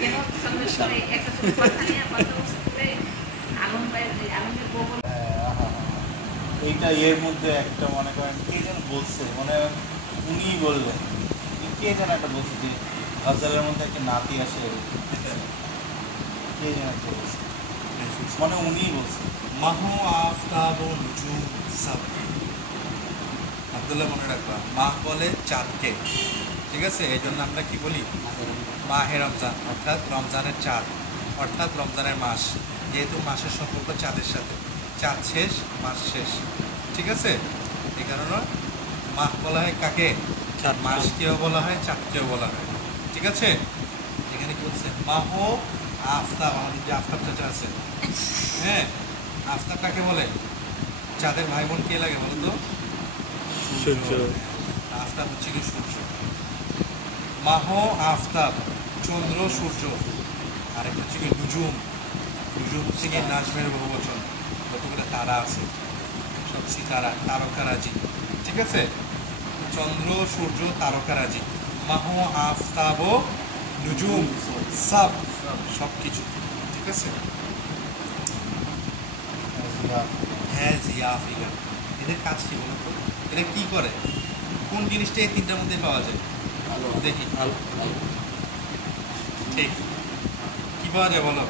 যেমন সঙ্গে সঙ্গে একটা ছোট কথা নিয়ে কথা বলতে আলমের বউ বলে, এইটা এর মধ্যে একটা মনে করেন কে যেন বলছে মানে উনি বললেন কে যেন একটা বলছে যে গজলের মধ্যে একটা নাতি আসে কে যেন একটা বলছে মানে উনিই বলছে মাহো আফতাব ও নুজুম সব আব্দুল্লাহ মনে রাখবা মাহ বলে চাঁদকে ঠিক আছে এই জন্য আমরা কি বলি মাহে রমজান অর্থাৎ রমজানের চাঁদ অর্থাৎ রমজানের মাস যেহেতু মাসের সম্পর্ক চাঁদের সাথে চাঁদ শেষ মাস শেষ ঠিক আছে এই কারণে মাহ বলা হয় কাকে চাঁদ মাসকেও বলা হয় চাঁদকেও বলা হয় ঠিক আছে এখানে কি বলছে মাহ আফতাব আমাদের যে আফতাব চাচা আছে হ্যাঁ আফতাব কাকে বলে চাঁদের ভাই বোন কে লাগে বলো তো সূর্য আফতাব হচ্ছে কি সূর্য মাহ আফতাব চন্দ্র সূর্য আরেকটা হচ্ছে কি নুজুম নুজুম হচ্ছে কি নাজমের বহুবচন যতগুলো তারা আছে সব সিতারা তারকারাজি ঠিক আছে চন্দ্র সূর্য তারকারাজি মাহ আফতাব নুজুম সব সব কিছু ঠিক আছে হ্যাঁ জিয়া ফিগার এদের কাজ কি বলতো? এরা কি করে? কোন জিনিসটা এই তিনটার মধ্যে পাওয়া যায়? দেখি ঠিক কি পাওয়া যায় বলো?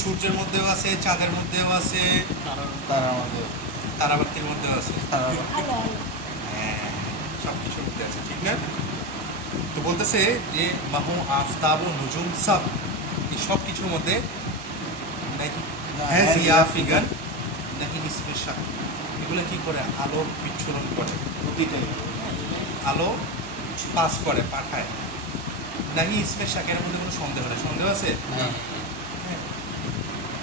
সূর্যের মধ্যেও আছে, চাঁদের মধ্যেও আছে, তার আমাদের তারাবাতির মধ্যেও আছে, হ্যাঁ সব কিছুর মধ্যে আছে, ঠিক না? তো বলতেছে যে মাহু আফতাব ও নুজুম সব, এই সব কিছুর মধ্যে নাকি হ্যাঁ জিয়া ফিগান নাকি স্পেশাল, এগুলো কি করে? আলো বিচ্ছুরণ করে, প্রতিটাই আলো পাস করে, পাঠায়, নাকি স্পেশাল, এর মধ্যে কোনো সন্দেহ নেই। সন্দেহ আছে? হ্যাঁ।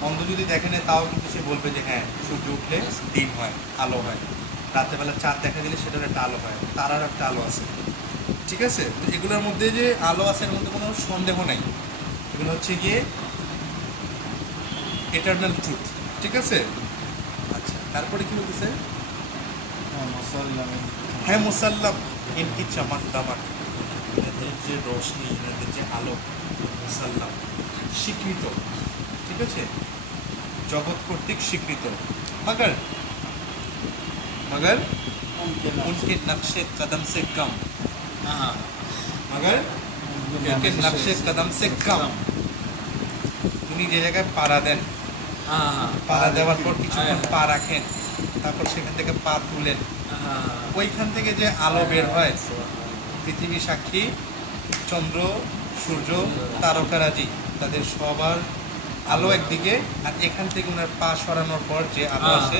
অন্ধ যদি দেখে নেয় তাও কিন্তু সে বলবে যে হ্যাঁ সূর্য উঠলে দিন হয়, আলো হয়, রাত্রেবেলা চাঁদ দেখা দিলে সেটার একটা আলো হয়, তারার একটা আলো আছে, ঠিক আছে? তো এগুলোর মধ্যে যে আলো আছে এর মধ্যে কোনো সন্দেহ নেই, এগুলো হচ্ছে গিয়ে এটারনাল ট্রুথ, ঠিক আছে? আচ্ছা, তারপরে কি বলতেছে? হ্যাঁ মুসাল্লাম ইনকি চমক দমক, এনাদের যে রোশনি, এনাদের যে আলো, মুসাল্লাম স্বীকৃত, ঠিক আছে? জগৎ কর্তৃক স্বীকৃত। মগর उनके नक्शे कदम से कम, मगर उनके नक्शे कदम से कम, উনি যে জায়গায় পাড়া দেন, পাড়া দেওয়ার পর কিছুক্ষণ পা রাখেন, তারপর সেখান থেকে পা তুলেন, ওইখান থেকে যে আলো বের হয়, পৃথিবী সাক্ষী, চন্দ্র, সূর্য, তারকারাজি, তাদের সবার আলো একদিকে, আর এখান থেকে ওনার পা সরানোর পর যে আলো আসে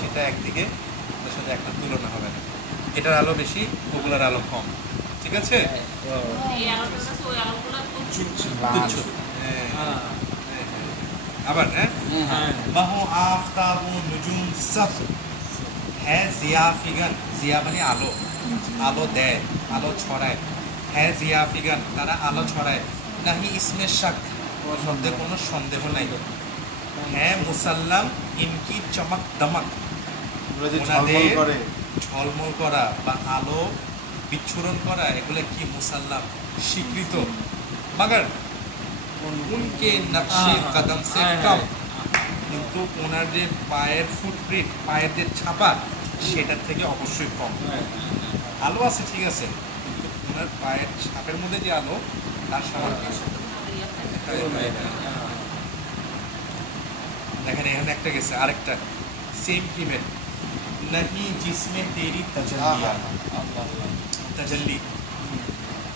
সেটা একদিকে, ওর সাথে একটা তুলনা হবে না, এটার আলো বেশি, ওগুলার আলো কম, ঠিক আছে? এই আলোটার কাছে ওই আলোগুলো খুব তুচ্ছ। হ্যাঁ। আবার হ্যাঁ মাহু আফতাব ও নুজুম সব হ্যাঁ জিয়া ফিগান, জিয়া মানে আলো, আলো দেয়, আলো ছড়ায়, হ্যাঁ জিয়া ফিগান, তারা আলো ছড়ায়, নাহি ইসমে শাক, ওর মধ্যে কোনো সন্দেহ নাই, হ্যাঁ মুসাল্লাম ইনকি চমক দমক, ওনাদের ঝলমল করা বা আলো বিচ্ছুরণ করা এগুলো কি মুসাল্লাম, স্বীকৃত, মগর উনকে নকশে কদম সে কম, কিন্তু ওনার যে পায়ের ফুটপ্রিন্ট, পায়ের যে ছাপা, সেটার থেকে অবশ্যই কম। আলো আছে ঠিক আছে, কিন্তু ওনার পায়ের ছাপের মধ্যে যে আলো, তার সমান দেখেন এখানে একটা গেছে, আরেকটা সেম ফিমেল, নাহি জিসমে তেরি তাজাল্লিয়া, তাজাল্লি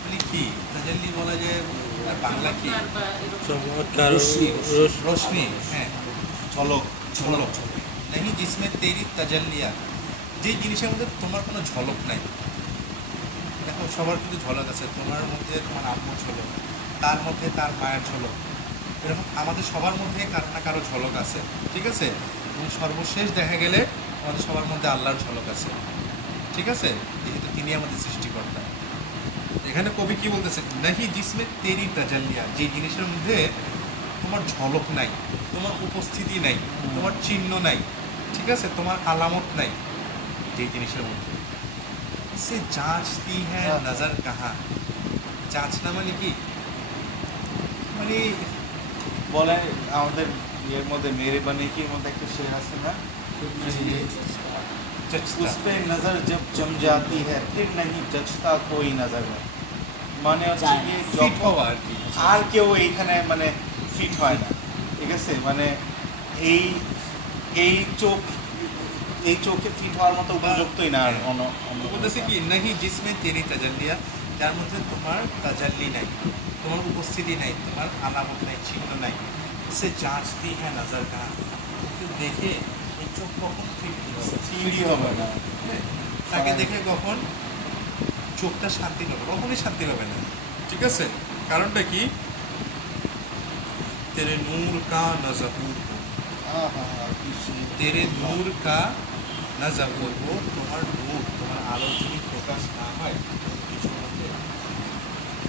মানে কি? তাজাল্লি বলা যায় বাংলা কি? চমৎকার রোশনি, হ্যাঁ ঝলক, ঝলক, নাহি জিসমে তেরি তাজাল্লিয়া, যে জিনিসের মধ্যে তোমার কোনো ঝলক নাই। দেখো সবার কিন্তু ঝলক আছে, তোমার মধ্যে তোমার আম্মুর ঝলক, তার মধ্যে তার মায়ের ঝলক, এরকম আমাদের সবার মধ্যে কারো না কারো ঝলক আছে, ঠিক আছে? এবং সর্বশেষ দেখা গেলে আমাদের সবার মধ্যে আল্লাহর ঝলক আছে, ঠিক আছে? যেহেতু তিনি আমাদের সৃষ্টিকর্তা। এখানে কবি কি বলতেছে? নাহি জিসমে তেরি তাজাল্লিয়া, যে জিনিসের মধ্যে তোমার ঝলক নাই, তোমার উপস্থিতি নাই, তোমার চিহ্ন নাই, ঠিক আছে? তোমার আলামত নাই, যে জিনিসের মধ্যে সে যাচতি হ্যাঁ নজর কাহা, যাচনা মানে কি? মানে বলে আমাদের ইয়ের মধ্যে মেরে বানে কির মধ্যে একটা শের আছে না, उस पे नजर जब जम जाती है फिर नहीं जचता कोई नजर में, মানে হচ্ছে কি ফিট হওয়া আর কি, আর কেউ এইখানে মানে ফিট হয় না, ঠিক আছে? মানে এই এই চোখ, এই চোখে ফিট হওয়ার মতো উপযুক্তই না আর বলতেছে কি নাহি জিসমে তেরি তাজাল্লিয়া, যার মধ্যে তোমার তাজাল্লি নাই, তোমার উপস্থিতি নাই, তোমার আলামত নাই, চিহ্ন নাই, সে যাচতি হ্যাঁ নজর কাহা, দেখে এই চোখ কখন ফিটই হবে না, তাকে দেখে কখন চোখটা শান্তি পাবে, কখনই শান্তি পাবে না, ঠিক আছে? কারণটা কি? তেরে নূর কা নজহুর, তেরে নূর কা নজহুর, তোমার নূর, তোমার আলো যদি প্রকাশ না হয় কিছুর মধ্যে,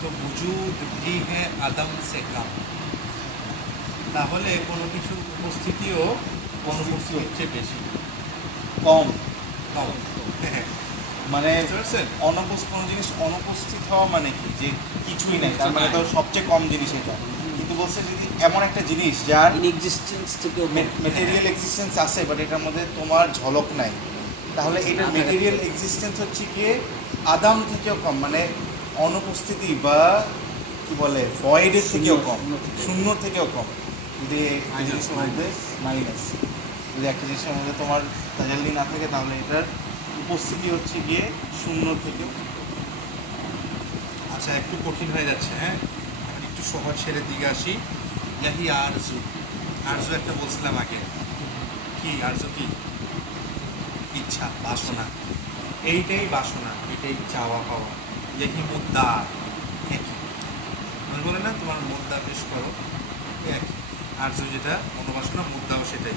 তো বুজুদ ভি হ্যাঁ আদম সে কাম, তাহলে কোনো কিছুর উপস্থিতিও অনুপস্থিতির চেয়ে বেশি, কম কম। মানে বুঝতে পারছেন? কোনো জিনিস অনুপস্থিত হওয়া মানে কি? যে কিছুই নাই, তার মানে তো সবচেয়ে কম জিনিস এটা, কিন্তু কিন্তু বলছে যদি এমন একটা জিনিস যার ইনএক্সিস্টেন্স থেকেও মেটেরিয়াল এক্সিস্টেন্স আছে বাট এটার মধ্যে তোমার ঝলক নাই, তাহলে এটার মেটেরিয়াল এক্সিস্টেন্স হচ্ছে গিয়ে আদাম থেকেও কম, মানে অনুপস্থিতি বা কি বলে ভয়েডের থেকেও কম, শূন্য থেকেও কম। যদি এই জিনিসের মধ্যে মাইনাস, যদি একটা জিনিসের মধ্যে তোমার তাজাল্লি না থাকে তাহলে এটার উপস্থিতি হচ্ছে গিয়ে শূন্য থেকেও। আচ্ছা একটু কঠিন হয়ে যাচ্ছে, হ্যাঁ এখন একটু সহজ ছেড়ে দিকে আসি। ইয়াহি আরজু, আরজু একটা বলছিলাম আগে, কি আরজু কি? ইচ্ছা, বাসনা। এইটাই বাসনা, এটাই চাওয়া পাওয়া। ইয়াহি মুদ্দা, একই মানুষ বলে না তোমার মুদ্দা পেশ করো, একই। আরজু যেটা মনোবাসনা, মুদ্দাও সেটাই।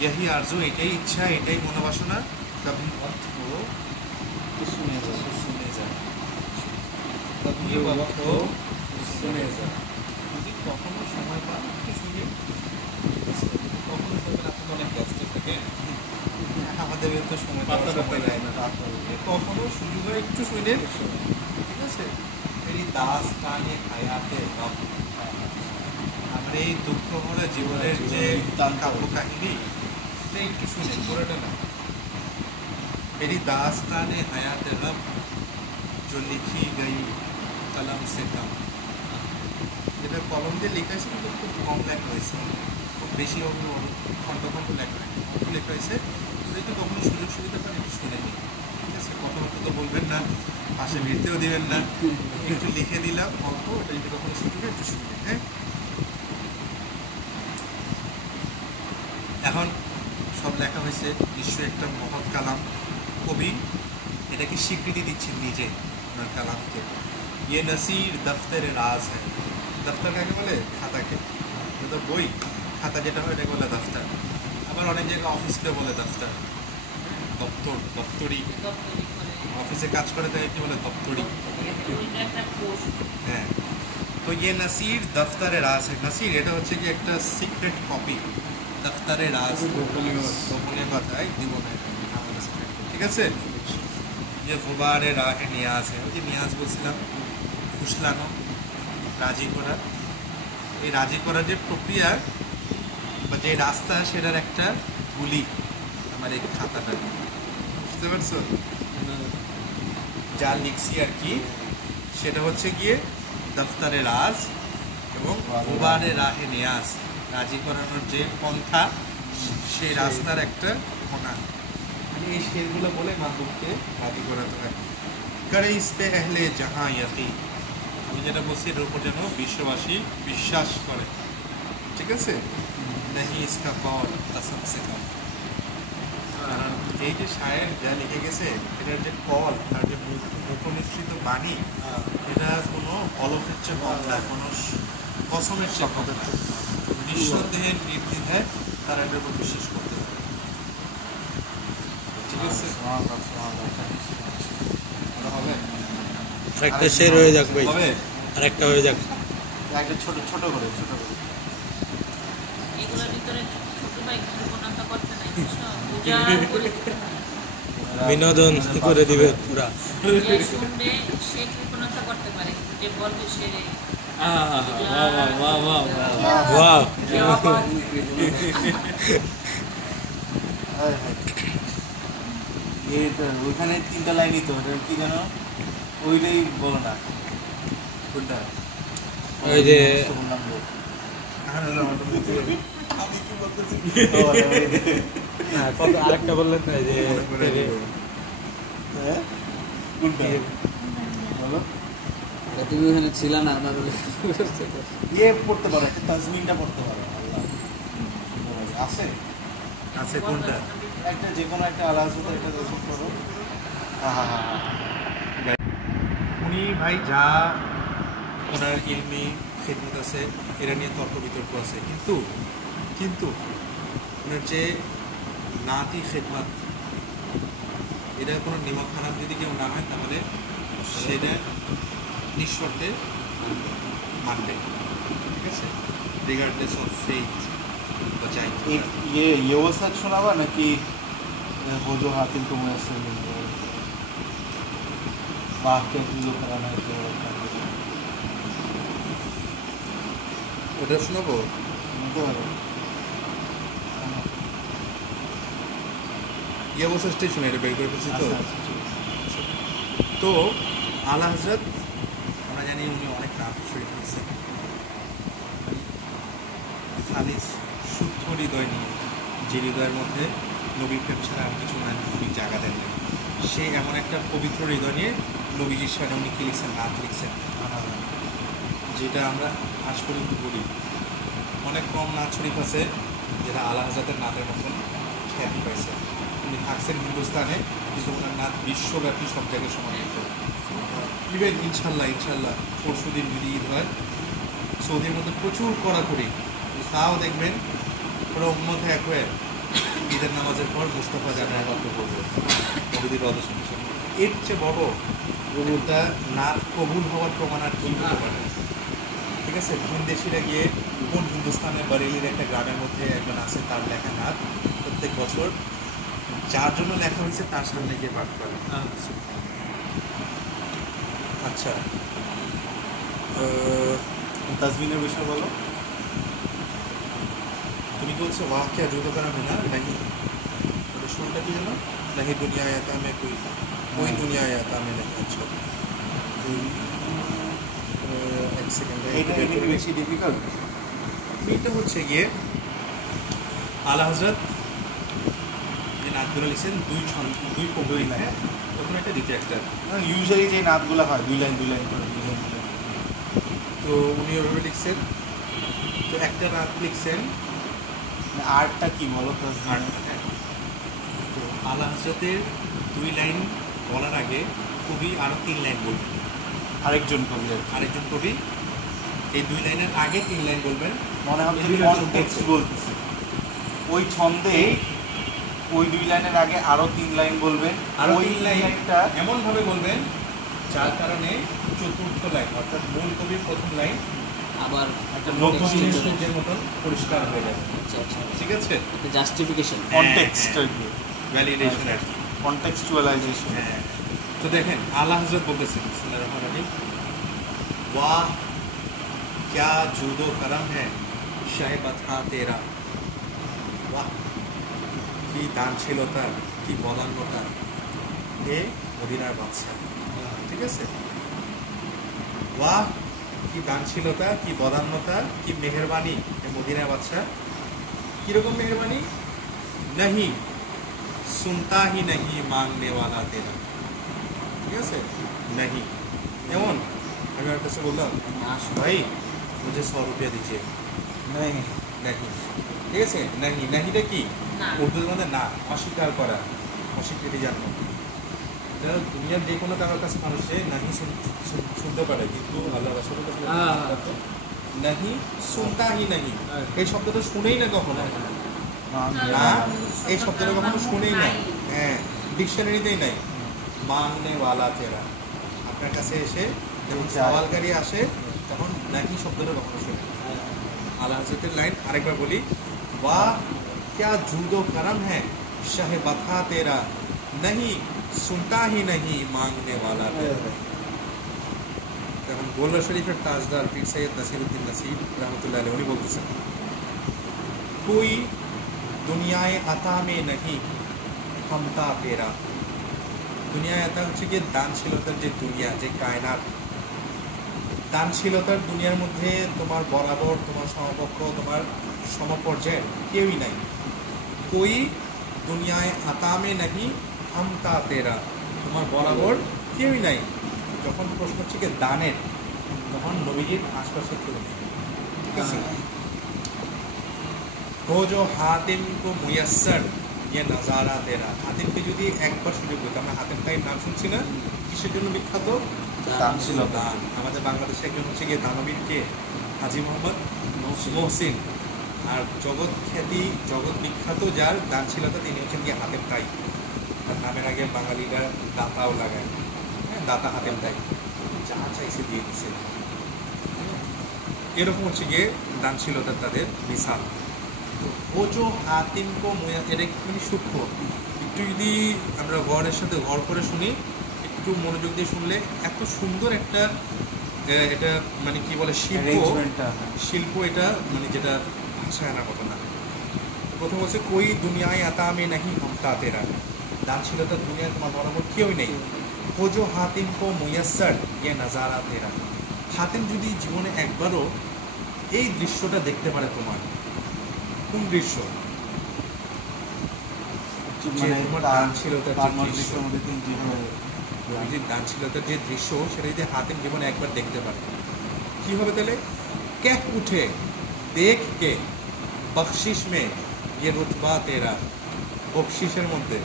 ইয়াহি আরজু, এটাই ইচ্ছা, এটাই মনোবাসনা। কবি ওয়াক্ত শুনে যায়, কবি ওয়াক্ত শুনে যায়। যদি কখনো সময় পান একটু শুনে, কখনো দেখবেন আপনি অনেক ব্যস্ত থাকে, আমাদের তো সময় দেয় না, কখনো সুযোগ হয় একটু শুনে, ঠিক আছে। এই দাস কানে হায়াতে রব, আমরা এই দুঃখ ভরা জীবনের যে কাব্য কাহিনী, এটা একটু শুনে, পুরোটা না। मेरी दास्तान हयात रब जो लिखी गई कलम से कम, যেটা কলম দিয়ে লেখা হয়েছে কিন্তু খুব কম লেখা হয়েছে, খুব বেশি খণ্ড খণ্ড লেখা লেখা হয়েছে। যদি কখনো সুযোগ সুবিধা পান একটু শুনে নিই, ঠিক আছে। কথাবার্তা তো বলবেন না, পাশে ভিড়তেও দেবেন না, একটু লিখে দিলাম অল্প, এটা যদি কখনো সুযোগ একটু শুনে। হ্যাঁ, এখন সব লেখা হয়েছে, নিশ্চয়ই একটা মহৎ কালাম। কবি এটাকে স্বীকৃতি দিচ্ছেন নিজে ওনার কালামকে। ইয়ে নসির দফতরে রাজ হ্যাঁ। দফতর কাকে বলে? খাতাকে। তো বই, খাতা যেটা হয় এটাকে বলে দফতর। আবার অনেক জায়গায় অফিসকে বলে দফতর, দপ্তর, দপ্তরি। অফিসে কাজ করে তাকে কি বলে? দপ্তরি। হ্যাঁ, তো ইয়ে নসির দফতরে রাজ হ্যাঁ। নসির এটা হচ্ছে কি একটা সিক্রেট কপি, দফতরে রাজ, গোপনীয় কথায় দিব না, ঠিক আছে। যে গুবারে রাহে নিয়াজ হ্যাঁ, ওই যে নিয়াজ বলছিলাম, ফুসলানো, রাজি করা। এই রাজি করার যে প্রক্রিয়া বা যে রাস্তা, সেটার একটা গুলি আমার এই খাতাটা, বুঝতে পারছো? যা লিখছি আর কি, সেটা হচ্ছে গিয়ে দফতরে রাজ এবং গুবারে রাহে নিয়াজ, রাজি করানোর যে পন্থা, সেই রাস্তার একটা ঘোনা। এই শেরগুলো বলে মাহবুবকে রাজি করাতে হয়। করে ইসপে আহলে জাহাঁ ইয়াকি, আমি যেটা বলছি এটার উপর যেন বিশ্ববাসী বিশ্বাস করে, ঠিক আছে। নাহি ইসকা কল কসম সে কম, কারণ এই যে শায়ের যা লিখে গেছে, এটার যে কল, তার যে মুখনিসৃত বাণী, এটা কোনো অলফের চেয়ে কম না, কোনো কসমের চেয়ে কম না। নিঃসন্দেহের নির্দ্বিধায় তারা এটার উপর বিশ্বাস করতে পারে, ঠিক আছে। হবে আরেকটা শের হয়ে যাক ভাই, হবে আরেকটা হয়ে যাক। একটা ছোট ছোট করে, ছোট করে। এগুলোর ভিতরে ছোট ভাই কৃপণতা করতে নাই, উজাড় করে দিতে হয়। বিনোদন করে দিবে পুরা। যে শুনবে সে কৃপণতা করতে পারে, কিন্তু যে বলবে সে ওয়াও, ওইখানে 3টা লাইনই তো, ওটা কি জানো? ওইটাই বলো না, কোনটা? ওই যে বললাম তো। আরেকটা বললেন না যে হ্যাঁ, কোনটা বলো? তুমি ওখানে ছিল না, না বলে ইয়ে পড়তে পারো, একটা তাজমিনটা পড়তে পারো। আল্লাহ আছে আছে কোনটা? একটা যে কোনো একটা আলাদা একটা দর্শন করো। হ্যাঁ হ্যাঁ হ্যাঁ, উনি ভাই যা ওনার ইলমি খিদমত আছে, এরা নিয়ে তর্ক বিতর্ক আছে, কিন্তু কিন্তু ওনার যে নাতি খিদমত, এটা কোনো নিমক খারাপ যদি কেউ না হয়, তাহলে সেটা নিঃশর্তে মানবে, ঠিক আছে, রিগার্ডলেস অফ ফেইথ বা যাই। ये वो सच सुनावा नाकि वो जो हातिम को मुयसर मिल गया वाह के जो कराना है ওটা শোনাবো। শুনতে পারো? ये वो स्टेशन है बेर করে ফেলছি তো। আচ্ছা, ঠিক আছে। তো আলা হযরত আমরা জানি উনি অনেক নাম শরীফ লিখছেন, খালিস শুদ্ধ হৃদয় নিয়ে, যে হৃদয়ের মধ্যে নবীর প্রেম ছাড়া আর কিছু না, নবীর জায়গা দেন না, সে এমন একটা পবিত্র হৃদয় নিয়ে নবীজির সাথে উনি কি লিখছেন, নাম লিখছেন, যেটা আমরা আজ পর্যন্ত বলি। অনেক কম নাচ শরীফ আছে যেটা আলা হযরতের নাতের মতন খ্যাতি পাইছে। উনি থাকছেন হিন্দুস্তানে, কিন্তু ওনার নাচ বিশ্বব্যাপী সব জায়গায় সমানিত। ইভেন ইনশাল্লাহ পরশু দিন যদি ঈদ হয়, সৌদির মধ্যে প্রচুর কড়াকড়ি, তাও দেখবেন পুরো উম্মত এক হয়ে ঈদের নামাজের পর মুস্তাফা জানায় গল্প করবে নবীদের রদর্শন। এর চেয়ে বড় ওটা নাচ কবুল হওয়ার প্রমাণ আর কি হতে পারে? ঠিক আছে, ভিনদেশিরা গিয়ে কোন হিন্দুস্তানের বারেলির একটা গ্রামের মধ্যে একজন আছে, তার লেখা নাচ প্রত্যেক বছর যার জন্য লেখা হয়েছে তার সামনে গিয়ে পাঠ করে। আচ্ছা, তাজমিনের বিষয় বলো। তুমি কি বলছো वाह क्या जुदो करा है ना नहीं, तो শুরুটা কি জানো, नहीं दुनिया आता में कोई दुनिया आता में नहीं। अच्छा এক সেকেন্ড, এটা একটু বেশি ডিফিকাল্ট। এটা হচ্ছে গিয়ে আলা হযরত যে নাতগুলো লিখছেন দুই কবি লাইন, তখন একটা দ্বিতীয় একটা। ইউজুয়ালি যে নাতগুলো হয় 2 লাইন করে, তো উনি ওভাবে লিখছেন। তো একটা রাত লিখছেন, আর্টটা কি বলো তো? আর তো আলা হযরতের 2 লাইন বলার আগে কবি আরও 3 লাইন বলবেন। আরেকজন কবি আরেকজন কবি এই 2 লাইনের আগে 3 লাইন বলবেন। মনে হয় এগুলো কনটেক্সট বলতেছে, ওই ছন্দে ওই 2 লাইনের আগে আরো 3 লাইন বলবেন, আরো ওই 3 লাইনটা এমনভাবে বলবেন যার কারণে চতুর্থ লাইন অর্থাৎ মূল কবির প্রথম লাইন আবার একটা নতুন Context চলে সূর্যের মতন পরিষ্কার হয়ে যাবে। আচ্ছা ঠিক আছে, জাস্টিফিকেশন কনটেক্সট ভ্যালিডেশন আর কি। কনটেক্সচুয়ালাইজেশন। হ্যাঁ, তো দেখেন আলা হযরত বলতেছেন বিসমিল্লাহির রহমানির রহিম, वाह क्या जूदो करम है शाह बथा तेरा, वाह কি দানশীলতা, কি বদান্যতা হে মদিনার বাদশা। ঠিক আছে, वाह কি দানশীলতা, কি বদান্যতা, কি মেহেরবানি হে মদিনার বাদশা। কিরকম মেহেরবানি? नहीं सुनता ही नहीं मांगने वाला तेरा। ঠিক আছে, नहीं যেমন আমি আর কাছে বললাম ভাই मुझे 100 रुपया दीजिए, नहीं नहीं। ঠিক আছে, नहीं নাহিটা কি না। উর্দুর মধ্যে না, অস্বীকার করা, অস্বীকৃতি জানানো। এটা দুনিয়ার যে কোনো কারোর কাছে মানুষে নাহি শুনতে পারে, কিন্তু আল্লাহ রাসূলের কাছে নাহি শুনতা হি নাহি, এই শব্দটা শুনেই না কখনো। না, এই শব্দটা কখনো শুনেই নাই। হ্যাঁ, ডিকশনারিতেই নাই। মাংনে ওয়ালা তেরা, আপনার কাছে এসে যখন সওয়ালকারী আসে তখন নাহি শব্দটা কখনো শুনে। আলা হযরতের লাইন আরেকবার বলি, वाह क्या जूदो करम है शाह बथा तेरा, नहीं सुनता ही नहीं मांगने वाला तेरा। তখন গোলবার শরীফের তাজদার পীর সৈয়দ নাসিরউদ্দিন নাসির রহমতুল্লাহ আলাইহি উনি বলতেছেন, कोई दुनियाए अता में नहीं हमता तेरा। দুনিয়ায় আতা হচ্ছে গিয়ে দানশীলতার যে দুনিয়া, যে কায়নাত, দানশীলতার দুনিয়ার মধ্যে তোমার বরাবর, তোমার সমকক্ষ, তোমার সমপর্যায়ের কেউই নাই। कोई দুনিয়ায় আতা में नहीं हमता तेरा, তোমার বরাবর কেউই নাই। যখন প্রশ্ন হচ্ছে গিয়ে দানের, তখন নবীজির আশপাশে কেউ নেই। ঠিক আছে, वो जो हातिम को मुयस्सर ये नज़ारा तेरा। হাতিমকে যদি একবার সুযোগ দিত, আমরা হাতিম ভাইয়ের নাম শুনছি না, কিসের জন্য বিখ্যাত? দানশীলতা। দান। আমাদের বাংলাদেশে একজন হচ্ছে গিয়ে দানবীর কে, হাজী মোহাম্মদ মহসিন। আর জগৎ খ্যাতি, জগৎ বিখ্যাত যার দানশীলতা, তিনি হচ্ছেন গিয়ে হাতিম তাই। তার নামের আগে বাঙালিরা দাতাও লাগায়, হ্যাঁ, দাতা হাতিম তাই, যা চাইছে দিয়ে দিছে। এরকম হচ্ছে গিয়ে দানশীলতার তাদের মিসাল। তো ও যে হাতিমকে এটা একটুখানি সূক্ষ্ম, একটু যদি আমরা গড়ের সাথে গড় করে শুনি, একটু মনোযোগ দিয়ে শুনলে এত সুন্দর একটা এটা মানে কি বলে শিল্প অ্যারেঞ্জমেন্টটা শিল্প এটা মানে যেটা ভাষায় আনার মতো না। প্রথম হচ্ছে কই দুনিয়ায় আতা মে নাহি হমতা তেরা, দানশীলতা দুনিয়ায় তোমার বরাবর কেউই নেই। খোঁজো হাতিম কো মুয়াস্সার ইয়ে নাজারা তেরা, হাতিম যদি জীবনে একবারও এই দৃশ্যটা দেখতে পারে তোমার, কোন দৃশ্য? যে তোমার দানশীলতার যে দৃশ্য, যে দানশীলতার যে দৃশ্য সেটা যদি হাতিম জীবনে একবার দেখতে পারে কি হবে তাহলে? ক্যাহ উঠে দেখ কে বকশিস মে ইয়ে রুতবা তেরা, বকশিসের মধ্যে,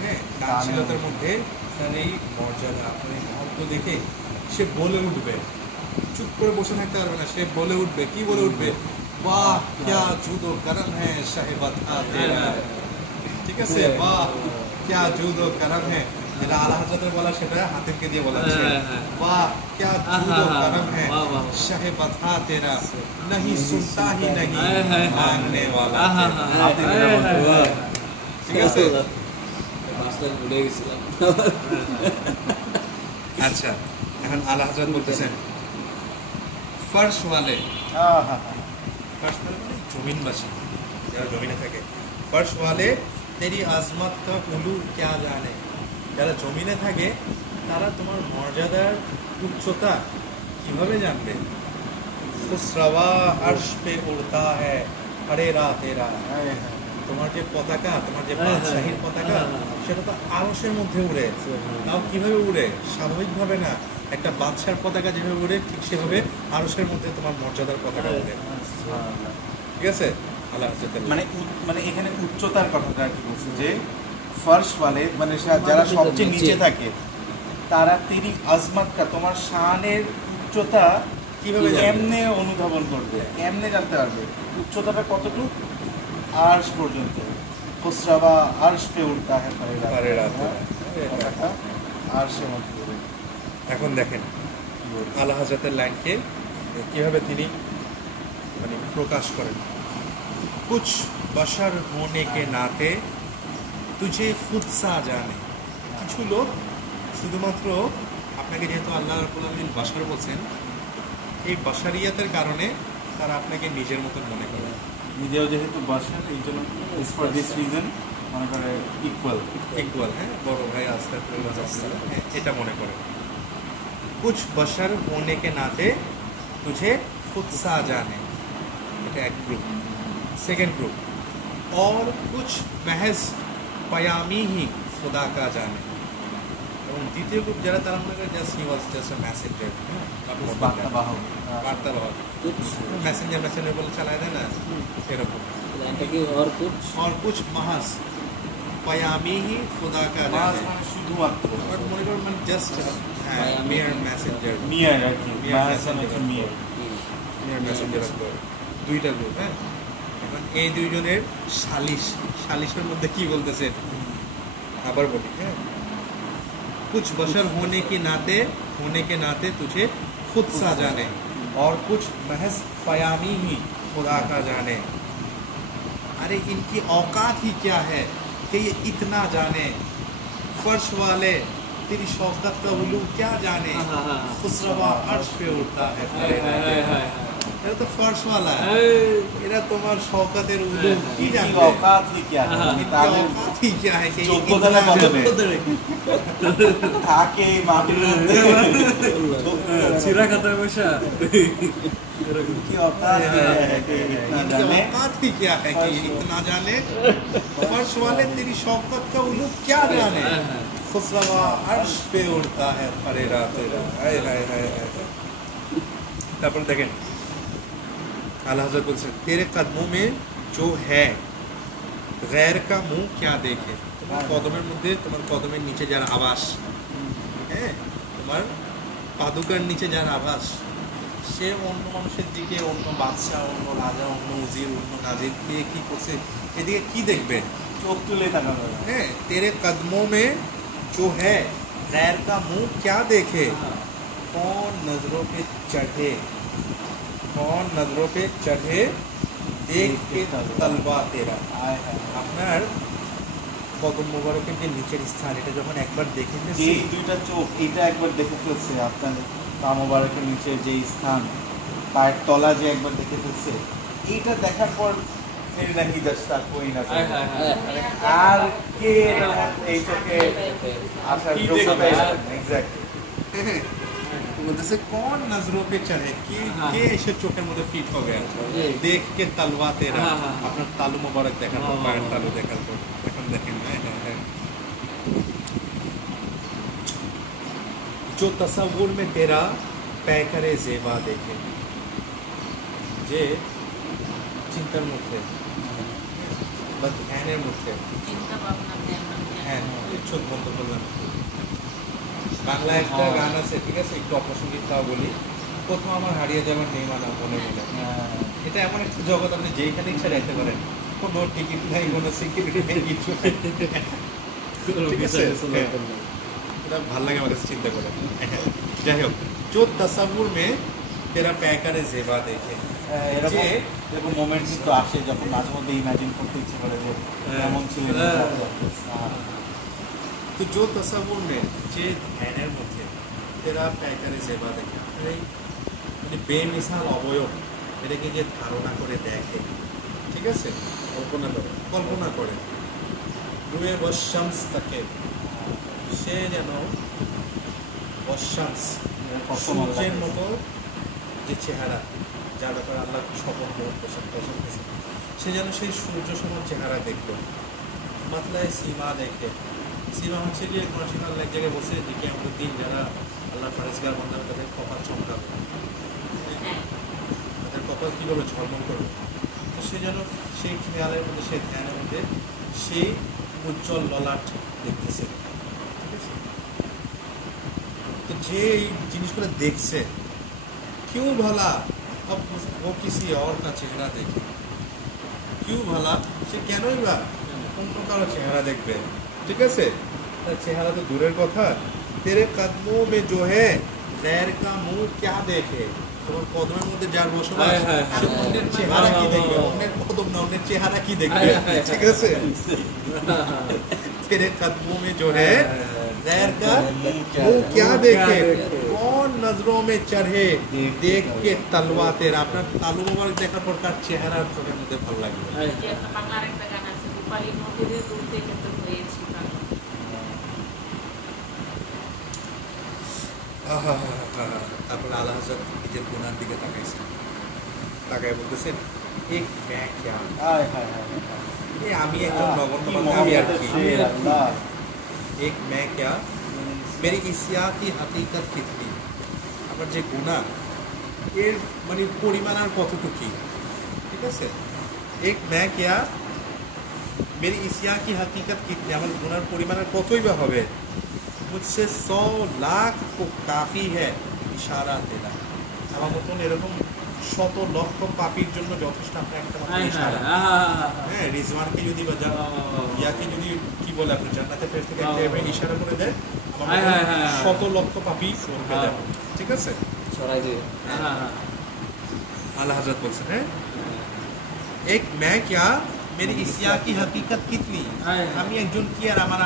হ্যাঁ দানশীলতার মধ্যে তার এই মর্যাদা, আপনার এই মহত্ব দেখে সে বলে উঠবে, চুপ করে বসে থাকতে পারবে না, সে বলে উঠবে। কি বলে উঠবে? বাহ ক্যা জুদো করম হ্যাঁ শাহে বাদশা তেরা, ঠিক আছে? বাহ ক্যা জুদো করম হ্যাঁ, যেটা আলা হযরতের বলা সেটা হাতিমকে দিয়ে বলা হচ্ছে। বাহ ক্যা জুদো করম হ্যাঁ শাহে বাদশা তেরা, नहीं सुनता ही नहीं मांगने वाला तेरा। ঠিক আছে? ভুলে গেছিলাম। আচ্ছা, এখন আলা হযরত বলতেছেন ফর্শ ওয়ালে, फर्श वाले মানে জমিনবাসী, যারা জমিনে থাকে। फर्श वाले तेरी आजमत का उलू क्या जाने, যারা জমিনে থাকে তারা তোমার মর্যাদার উচ্চতা কিভাবে জানবে? খুসরওয়া আরশ পে উড়তা है फरेरा तेरा, তোমার যে পতাকা, তোমার যে বাদশাহীর পতাকা সেটা তো আরশের মধ্যে উড়ে। তাও কিভাবে উড়ে? স্বাভাবিকভাবে না, একটা বাদশার পতাকা যেভাবে উড়ে ঠিক সেভাবে আরশের মধ্যে তোমার মর্যাদার পতাকা উড়ে। ঠিক আছে? আল্লাহ হাফেজ। মানে এখানে উচ্চতার কথাটা আর কি বলছে যে ফার্শ ওয়ালে মানে যারা সবচেয়ে নিচে থাকে তারা তেরি আজমত কা, তোমার শানের উচ্চতা কিভাবে কেমনে অনুধাবন করবে, কেমনে জানতে পারবে উচ্চতাটা কতটুকু? আরশ পর্যন্ত। খুসরাবা আরশ পে উড়তা है फरेरा কথাটা আরশের মধ্যে উড়ে। এখন দেখেন আলা হযরতের লাইনকে কিভাবে তিনি মানে প্রকাশ করেন। कुछ बशर होने के नाते तुझे खुद सा जाने, কিছু লোক শুধুমাত্র আপনাকে, যেহেতু আল্লাহ রাব্বুল আলামিন বাশার বলছেন, এই বাশারিয়াতের কারণে তারা আপনাকে নিজের মতন মনে করে। নিজেও যেহেতু বাসার এই জন্য ফর দিস রিজন মনে করে ইকুয়াল, হ্যাঁ বড় ভাই আস্তাগফিরুল্লাহ, হ্যাঁ এটা মনে করে। कुछ बशर होने के नाते तुझे खुद सा जाने, এটা এক গ্রুপ। सेकेंड ग्रुप और कुछ महज पयामी ही खुदा का जाने, এবং দ্বিতীয় গ্রুপ যারা তারা মনে করে just he was just a messenger, বার্তাবাহক। মেসেঞ্জার বলে চালায় দেয় না এরকম। লাইনটা কি और कुछ महज पयामी ही खुदा का जाने, মানে শুধুমাত্র বাট মনে করেন মানে জাস্ট মেয়ার মেসেঞ্জার, মিয়ার আর কি, মিয়ার মিয়ার মেসেঞ্জার দুইটা গ্রুপ। হ্যাঁ, এখন এই দুইজনের সালিশের মধ্যে কি বলতেছে আবার বলি। হ্যাঁ, कुछ बशर होने के नाते तुझे खुद सा जाने और कुछ महज पयामी ही खुदा का जाने। अरे इनकी औकात ही क्या है कि ये इतना जाने, फर्श वाले तेरी शौकत का उलू क्या जाने, खुसरवा अर्श पे उड़ता है। এটা তো ফার্শ ওয়ালা, এরা তোমার শওকতের উলু কি জানবে? औकात ही क्या है, তাদের औकात ही क्या है कि যোগ্যতা কত থাকে মাটির মধ্যে চিরা খাতায় বসা কি औकात है कि इतना जाने, औकात ही क्या है कि इतना जाने, फर्श वाले तेरी शौकत का उलू क्या जाने, खुसरवा अर्श पे उड़ता है फरेरा तेरा। हाय हाय हाय हाय। তারপর দেখেন আল্লাহ হযরত বলছেন तेरे कदमों में जो है गैर का मुंह क्या देखे, তোমার কদমের মধ্যে, তোমার কদমের নিচে যার আবাস, হ্যাঁ তোমার পাদুকার নিচে যার আবাস, সে অন্য মানুষের দিকে, অন্য বাদশা, অন্য রাজা, অন্য উজির, অন্য নাজির কে কি করছে এদিকে কি দেখবে? চোখ তুলে তাকাবে। হ্যাঁ, तेरे कदमों में जो है गैर का मुंह क्या देखे, कौन नजरों पे चढ़े, कौन नजरों पे चढ़े देख के तलवा तेरा। আপনার কদম মোবারকের যে নিচের স্থান, এটা যখন একবার দেখে এই দুইটা চোখ এটা একবার দেখে ফেলছে আপনার পা মোবারকের নিচে যে স্থান, পায়ের তলা যে একবার দেখে ফেলছে, এইটা দেখার পর মেরি নাকি দস্তা কই না হ্যাঁ, হ্যাঁ, হ্যাঁ। আর কে এই চোখে আসার কি যোগ্যতা দেখবে? এক্স্যাক্টলি। बोलते कौन नजरों पे चढ़े কে এসে চোখের মধ্যে ফিট হবে দেখ কে তালওয়া তেরা হ্যাঁ, হ্যাঁ। আপনার তালু মোবারক দেখার পর পায়ের তালু দেখার পর এখন দেখেন जो तस्वुर में तेरा पैकरे जेबा देखे যে চিন্তার মধ্যে বা ধ্যানের মধ্যে চিন্তা ভাবনা ধ্যান হ্যাঁ চোখ বন্ধ করলাম। বাংলা একটা গান আছে, ঠিক আছে, একটু অপ্রাসঙ্গিক তাও বলি, প্রথম আমার হারিয়ে যাবার নেই মানা মনে মনে। এটা এমন একটা জগৎ, আপনি যেইখানে ইচ্ছা যাইতে পারেন, কোনো টিকিট নাই, কোনো সিকিউরিটি নেই, কিছু নেই। ঠিক আছে, এটা ভালো লাগে আমার কাছে চিন্তা করে। যাই হোক, চোদ্দ তসব্বুর মে তেরা প্যাকারে জেবা দেখে, এরকম মোমেন্ট কিন্তু আসে যখন মাঝে মধ্যে ইমাজিন করতে ইচ্ছে করে যে এমন ছিল। তো जो तस्वुर में যে ধ্যানের মধ্যে তেরা প্যাকারে জেবা দেখে, মানে বেমিসাল অবয়ব এটাকে যে ধারণা করে দেখে, ঠিক আছে, কল্পনা করে রুয়ে বশামস তাকে, সে যেন বশামস সূর্যের মতো যে চেহারা, যার ব্যাপারে আল্লাহ স্বপন পোষণ করেছে, সে যেন সেই সূর্য সমান চেহারা দেখলো। মাতলায় সীমা দেখে, সীমা হচ্ছে যে কোরআন আল্লাহ এক জায়গায় বসে যে কি আমাদের দিন যারা আল্লাহ ফারেজগার বন্ধ তাদের কপাল চমকাবে, তাদের কপাল কীভাবে ঝলমল করবে, তো সে যেন সেই খেয়ালের মধ্যে, সেই ধ্যানের মধ্যে সেই উজ্জ্বল ললাট দেখতেছে। ঠিক আছে, তো যে এই জিনিসগুলো দেখছে, কেউ ভালা ও কিসি और का চেহারা দেখে, কেউ ভালা, সে কেনই বা অন্য কারো চেহারা দেখবে, ঠিক আছে, তার চেহারা তো দূরের কথা। তেরে কদমোं में जो है गैर का मुंह क्या देखे, তোমার কদমের মধ্যে যার বসবাস, আর অন্যের চেহারা কি দেখবে, অন্যের কদম না, অন্যের চেহারা কি দেখবে, ঠিক আছে। तेरे कदमों में जो है गैर का मुंह क्या देखे, कौन नजरों में चढ़े देख के तलवा तेरा, আপনার তালু মোবারক দেখার পর তার চেহারা চোখের মধ্যে ভালো লাগবে। যে একটা বাংলার একটা গান আছে, রূপালী নদীর দুলতে কিন্তু হয়েছি পাগল। তারপরে আল্লাহ হযরত নিজের গুনার দিকে তাকাইছেন, তাকায় বলতেছেন এক मैं क्या, এই আমি একজন নগণ্য বান্দা, আমি আর কি, एक मैं क्या, मेरी इसिया की हकीकत कितनी, আমার যে গুনাহ এর মানে পরিমাণ আর কতটুকু, ঠিক আছে, एक मैं क्या, मेरी इसिया की हकीकत कितनी, আমার গুনার পরিমাণ আর কতই বা হবে, मुझसे 100 लाख को काफ़ी है इशारा तेरा, আমার মতন এরকম শত লক্ষ পাপীর জন্য যথেষ্ট আপনার একটা মাত্র ইশারা। হ্যাঁ, রিজওয়ানকে যদি বা ইয়াকে যদি কি বলে আপনি জান্নাতে ফের থেকে একটা ইশারা করে দেয়, শত লক্ষ পাপী স্বর্গে যাবে, ঠিক আছে, ছড়াই দিয়ে। আল্লাহ হযরত বলছেন, হ্যাঁ, এক मैं क्या, मेरी इसिया की हकीकत कितनी, আমি একজন কি আর আমার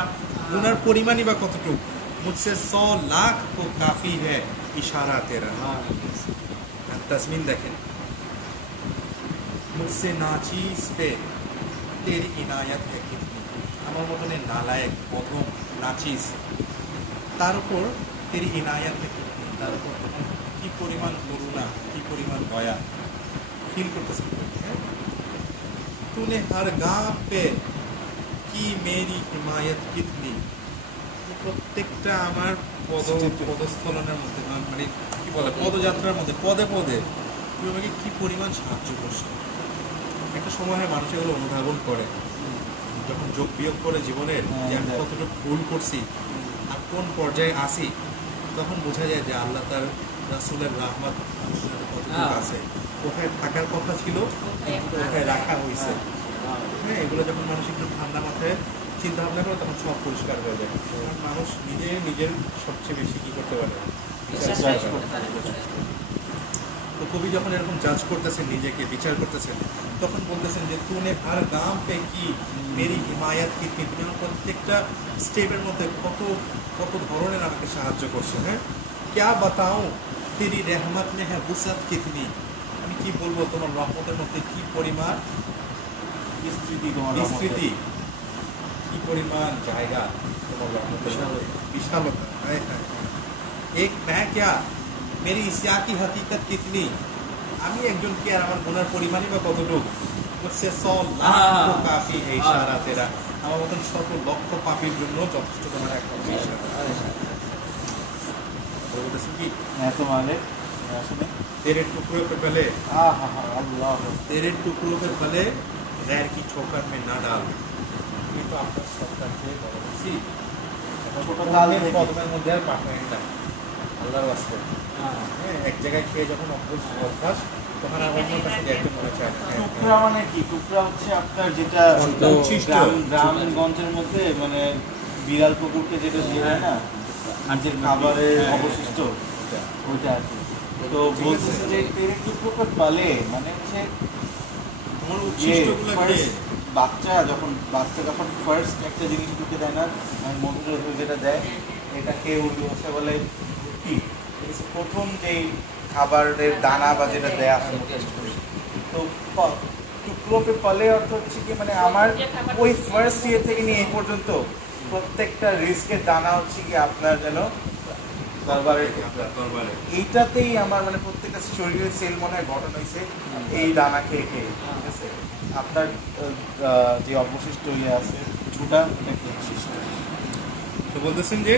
গুনার পরিমাণই বা কতটুকু, मुझसे 100 लाख को काफ़ी है इशारा तेरा। तस्मीन देखें, मुझसे नाचीज पे तेरी इनायत है कितनी, আমার মতনের নালায়েক প্রথম নাচিস, তার উপর তেরি ইনায়াত है कितनी, তার উপর কি পরিমাণ করুণা, কি পরিমাণ দয়া ফিল করতেছেন। হ্যাঁ, तूने हर गाँव पे की मेरी हिमायत कितनी, প্রত্যেকটা আমার পদস্খলনের মধ্যে, মানে কি বলে পদযাত্রার মধ্যে, পদে পদে তুমি আমাকে কি পরিমাণ সাহায্য করছো। একটা সময় হয় মানুষ এগুলো অনুধাবন করে, যখন যোগ বিয়োগ করে জীবনের যে আমি কতটুকু ভুল করছি আর কোন পর্যায়ে আসি, তখন বোঝা যায় যে আল্লাহ তার রাসূলের রহমত মানুষের সাথে কতটুকু আছে, কোথায় থাকার কথা ছিল, কোথায় রাখা হয়েছে। হ্যাঁ, এগুলো যখন মানুষ একটু ঠান্ডা মাথায় চিন্তা ভাবনা করে, তখন সব পরিষ্কার হয়ে যায়। মানুষ নিজের সবচেয়ে বেশি কি করতে পারে, তো কবি যখন এরকম জাজ করতেছেন, নিজেকে বিচার করতেছেন, তখন বলতেছেন যে তুনে হর গাম পে কি মেরি হিমায়ত কি, তুমি আমার প্রত্যেকটা স্টেপের মধ্যে কত কত ধরনের আমাকে সাহায্য করছো। হ্যাঁ, क्या बताऊं तेरी रहमत में है वुसअत कितनी, আমি কি বলবো তোমার রহমতের মধ্যে কি পরিমাণ বিস্তৃতি তোমার বিস্তৃতি, কি পরিমাণ জায়গা তোমার রহমতের মধ্যে, বিশালতা। হায় হায়, এক मैं क्या मेरी इस्या की हकीकत कितनी, আমি একজন কি আর আমার গুনার পরিমাণই বা কতটুকু, मुझसे 100 लाख काफी है इशारा तेरा, আমার মতন শত লক্ষ পাপীর জন্য যথেষ্ট তোমার একটা ইশারা। বলতেছি কি এত মানে আসলে तेरे टुकड़ों पे पले, আল্লাহ तेरे टुकड़ों पे पले गैर की ठोकर में ना डाल, আমি তো আপনার সরকার খেয়ে বড় হয়েছি, ছোট কালের কদমের মধ্যে আর পাঠায় না আল্লাহর ওয়াস্তে। হ্যাঁ, এক জায়গায় খেয়ে যখন অভ্যাস তখন আর অন্য কাছে যেতে মনে চায় না। টুকরা মানে কি? টুকরা হচ্ছে আপনার যেটা উচ্ছিষ্ট। গ্রামগঞ্জের মধ্যে মানে বিড়াল কুকুরকে যেটা দিয়ে দেয় না নিজের খাবারের অবশিষ্ট, ওইটা আর কি। তো বলতেছে যে তেরে টুকরো পালে মানে হচ্ছে তোমার উচ্ছিষ্টগুলো খেয়ে বাচ্চা যখন ফার্স্ট একটা জিনিস ঢুকে দেয় না, মানে মন্ত্র যেটা দেয় এটাকে উর্দু ভাষা বলে কি, প্রথম যেই খাবারের দানা বা যেটা দেয়া হয়। তো টুকরোকে পালে অর্থ হচ্ছে কি মানে আমার ওই ফার্স্ট ইয়ে থেকে নিয়ে এই পর্যন্ত প্রত্যেকটা রিস্কের দানা হচ্ছে কি আপনার যেন দরবারে, দরবারে এইটাতেই আমার মানে প্রত্যেকটা শরীরের সেল মনে হয় গঠন হয়েছে এই দানা খেয়ে খেয়ে। ঠিক আছে, আপনার যে অবশিষ্ট ইয়ে আছে ঝুটা নাকি বিশিষ্ট। তো বলতেছেন যে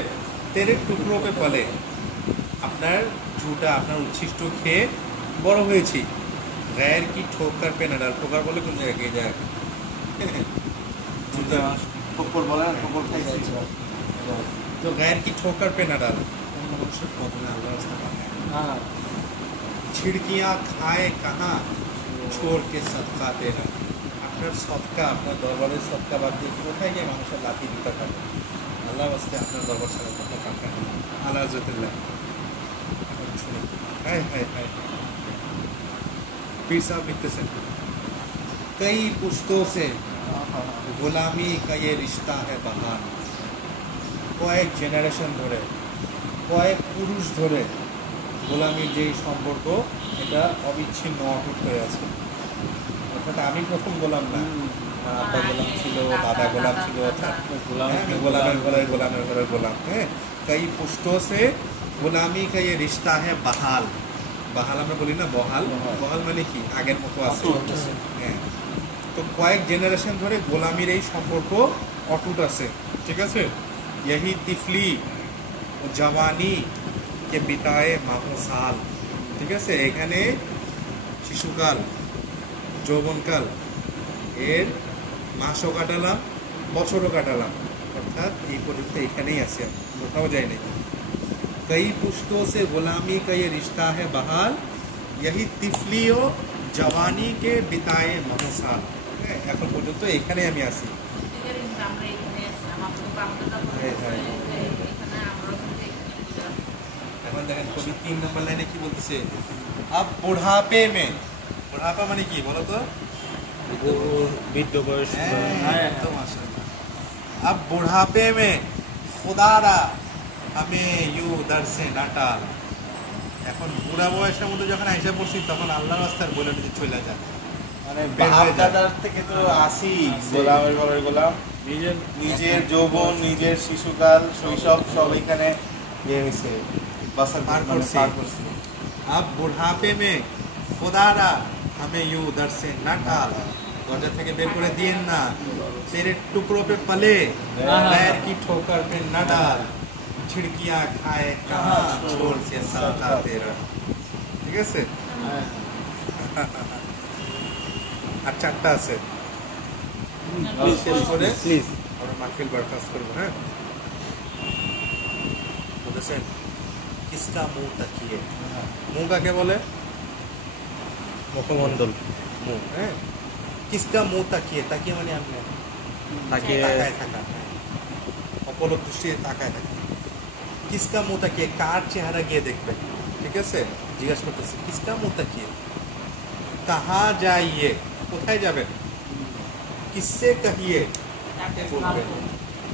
তেরে টুকরো পে পলে, আপনার ঝুটা আপনার উচ্ছিষ্ট খেয়ে বড় হয়েছি, গায়ের কি ঠোকার পে না ডাল, ঠোকার বলে কোন জায়গায় গিয়ে যায় ঠোকর বলে না, ঠোকর খাইছি। তো গায়ের কি ঠোকার পে না ডাল, অন্য মানুষের কদমে আল্লাহ রাস্তা পাঠায়, ছিড়কিয়াঁ খায় কাহা ছোড় কে সদকা তেরা, আপনার সদকা আপনার দরবারের সদকা বাদ দিয়ে কোথায় গিয়ে মানুষের লাঠি দিতে পারে, আল্লাহ রাস্তে আপনার দরবার সারা কথা পাঠায় আল্লাহ জতুল্লাহ। শুনি हाय हाय हाय, पीर साहब लिखते हैं कई पुश्तों से गुलामी का ये रिश्ता है बहार, কয়েক জেনারেশন ধরে কয়েক পুরুষ ধরে গোলামির যেই সম্পর্ক এটা অবিচ্ছিন্ন অটুট হয়ে আছে। অর্থাৎ আমি প্রথম গোলাম না, আব্বা গোলাম ছিল, দাদা গোলাম ছিল, অর্থাৎ গোলামের ঘরের গোলাম। হ্যাঁ, কই পুশ্তों से গোলামি का ये रिश्ता है बहाल, বহাল আমরা বলি না, বহাল বহাল মানে কি আগের মতো আছে। হ্যাঁ, তো কয়েক জেনারেশন ধরে গোলামির এই সম্পর্ক অটুট আছে। ঠিক আছে, यही तिफली जवानी के बिताए माहो साल, ঠিক আছে, এখানে শিশুকাল যৌবনকাল এর মাসও কাটালাম বছরও কাটালাম, অর্থাৎ এই পর্যন্ত এখানেই আছে, কোথাও যাই নাই। कई पुश्तों से गुलामी का ये रिश्ता है बहाल, यही तिफली ও जवानी के बिताए माहो साल, এখন পর্যন্ত এখানে আমি আছি। এখন দেখেন কবি 3 নম্বর লাইনে কি বলতেছে, अब बुढ़ापे में, बुढ़ापा মানে কি বলো তো, বৃদ্ধ বয়স। একদম মাশাআল্লাহ। अब बुढ़ापे में खुदारा हमें यूं दर से न टाल, এখন বুড়া বয়সের মধ্যে যখন আইসা পড়ছি তখন আল্লাহর রাস্তায় বলে যে চলে যায়, মানে বের হয়ে যায়। দাদার থেকে তো আসি গোলামের ঘরের গোলাম, নিজের যৌবন নিজের শিশুকাল শৈশব সব এখানে ইয়ে হয়েছে, বাসার পার করছি। अब बुढ़ापे में खुदारा हमें यूं दर से न टाल, দরজা থেকে বের করে দিয়েন না, तेरे टुकड़ों पे पले पैर की ठोकर पे न डाल, छिड़कियां खाए कहाँ छोड़ के सदका तेरा। ঠিক আছে, আর চারটা আছে, শেষ করে প্লিজ। আমরা মাহফিল বরখাস্ত করবো। হ্যাঁ, বলতেছেন কিসকা মুখ তাকিয়ে, মুখ কাকে বলে, মুখমণ্ডল। মুখ। হ্যাঁ, কিসকা মুখ তাকিয়ে, তাকিয়ে মানে আপনি তাকিয়ে তাকায় থাকা, অপর দৃষ্টিতে তাকায় থাকা। কিসকা মুখ তাকিয়ে, কার চেহারা গিয়ে দেখবে। ঠিক আছে, জিজ্ঞাসা করতেছে কিসকা মুখ তাকিয়ে, কাহা যাইয়ে, কোথায় যাবেন, কিসে কাহিয়ে, কাকে বলবেন।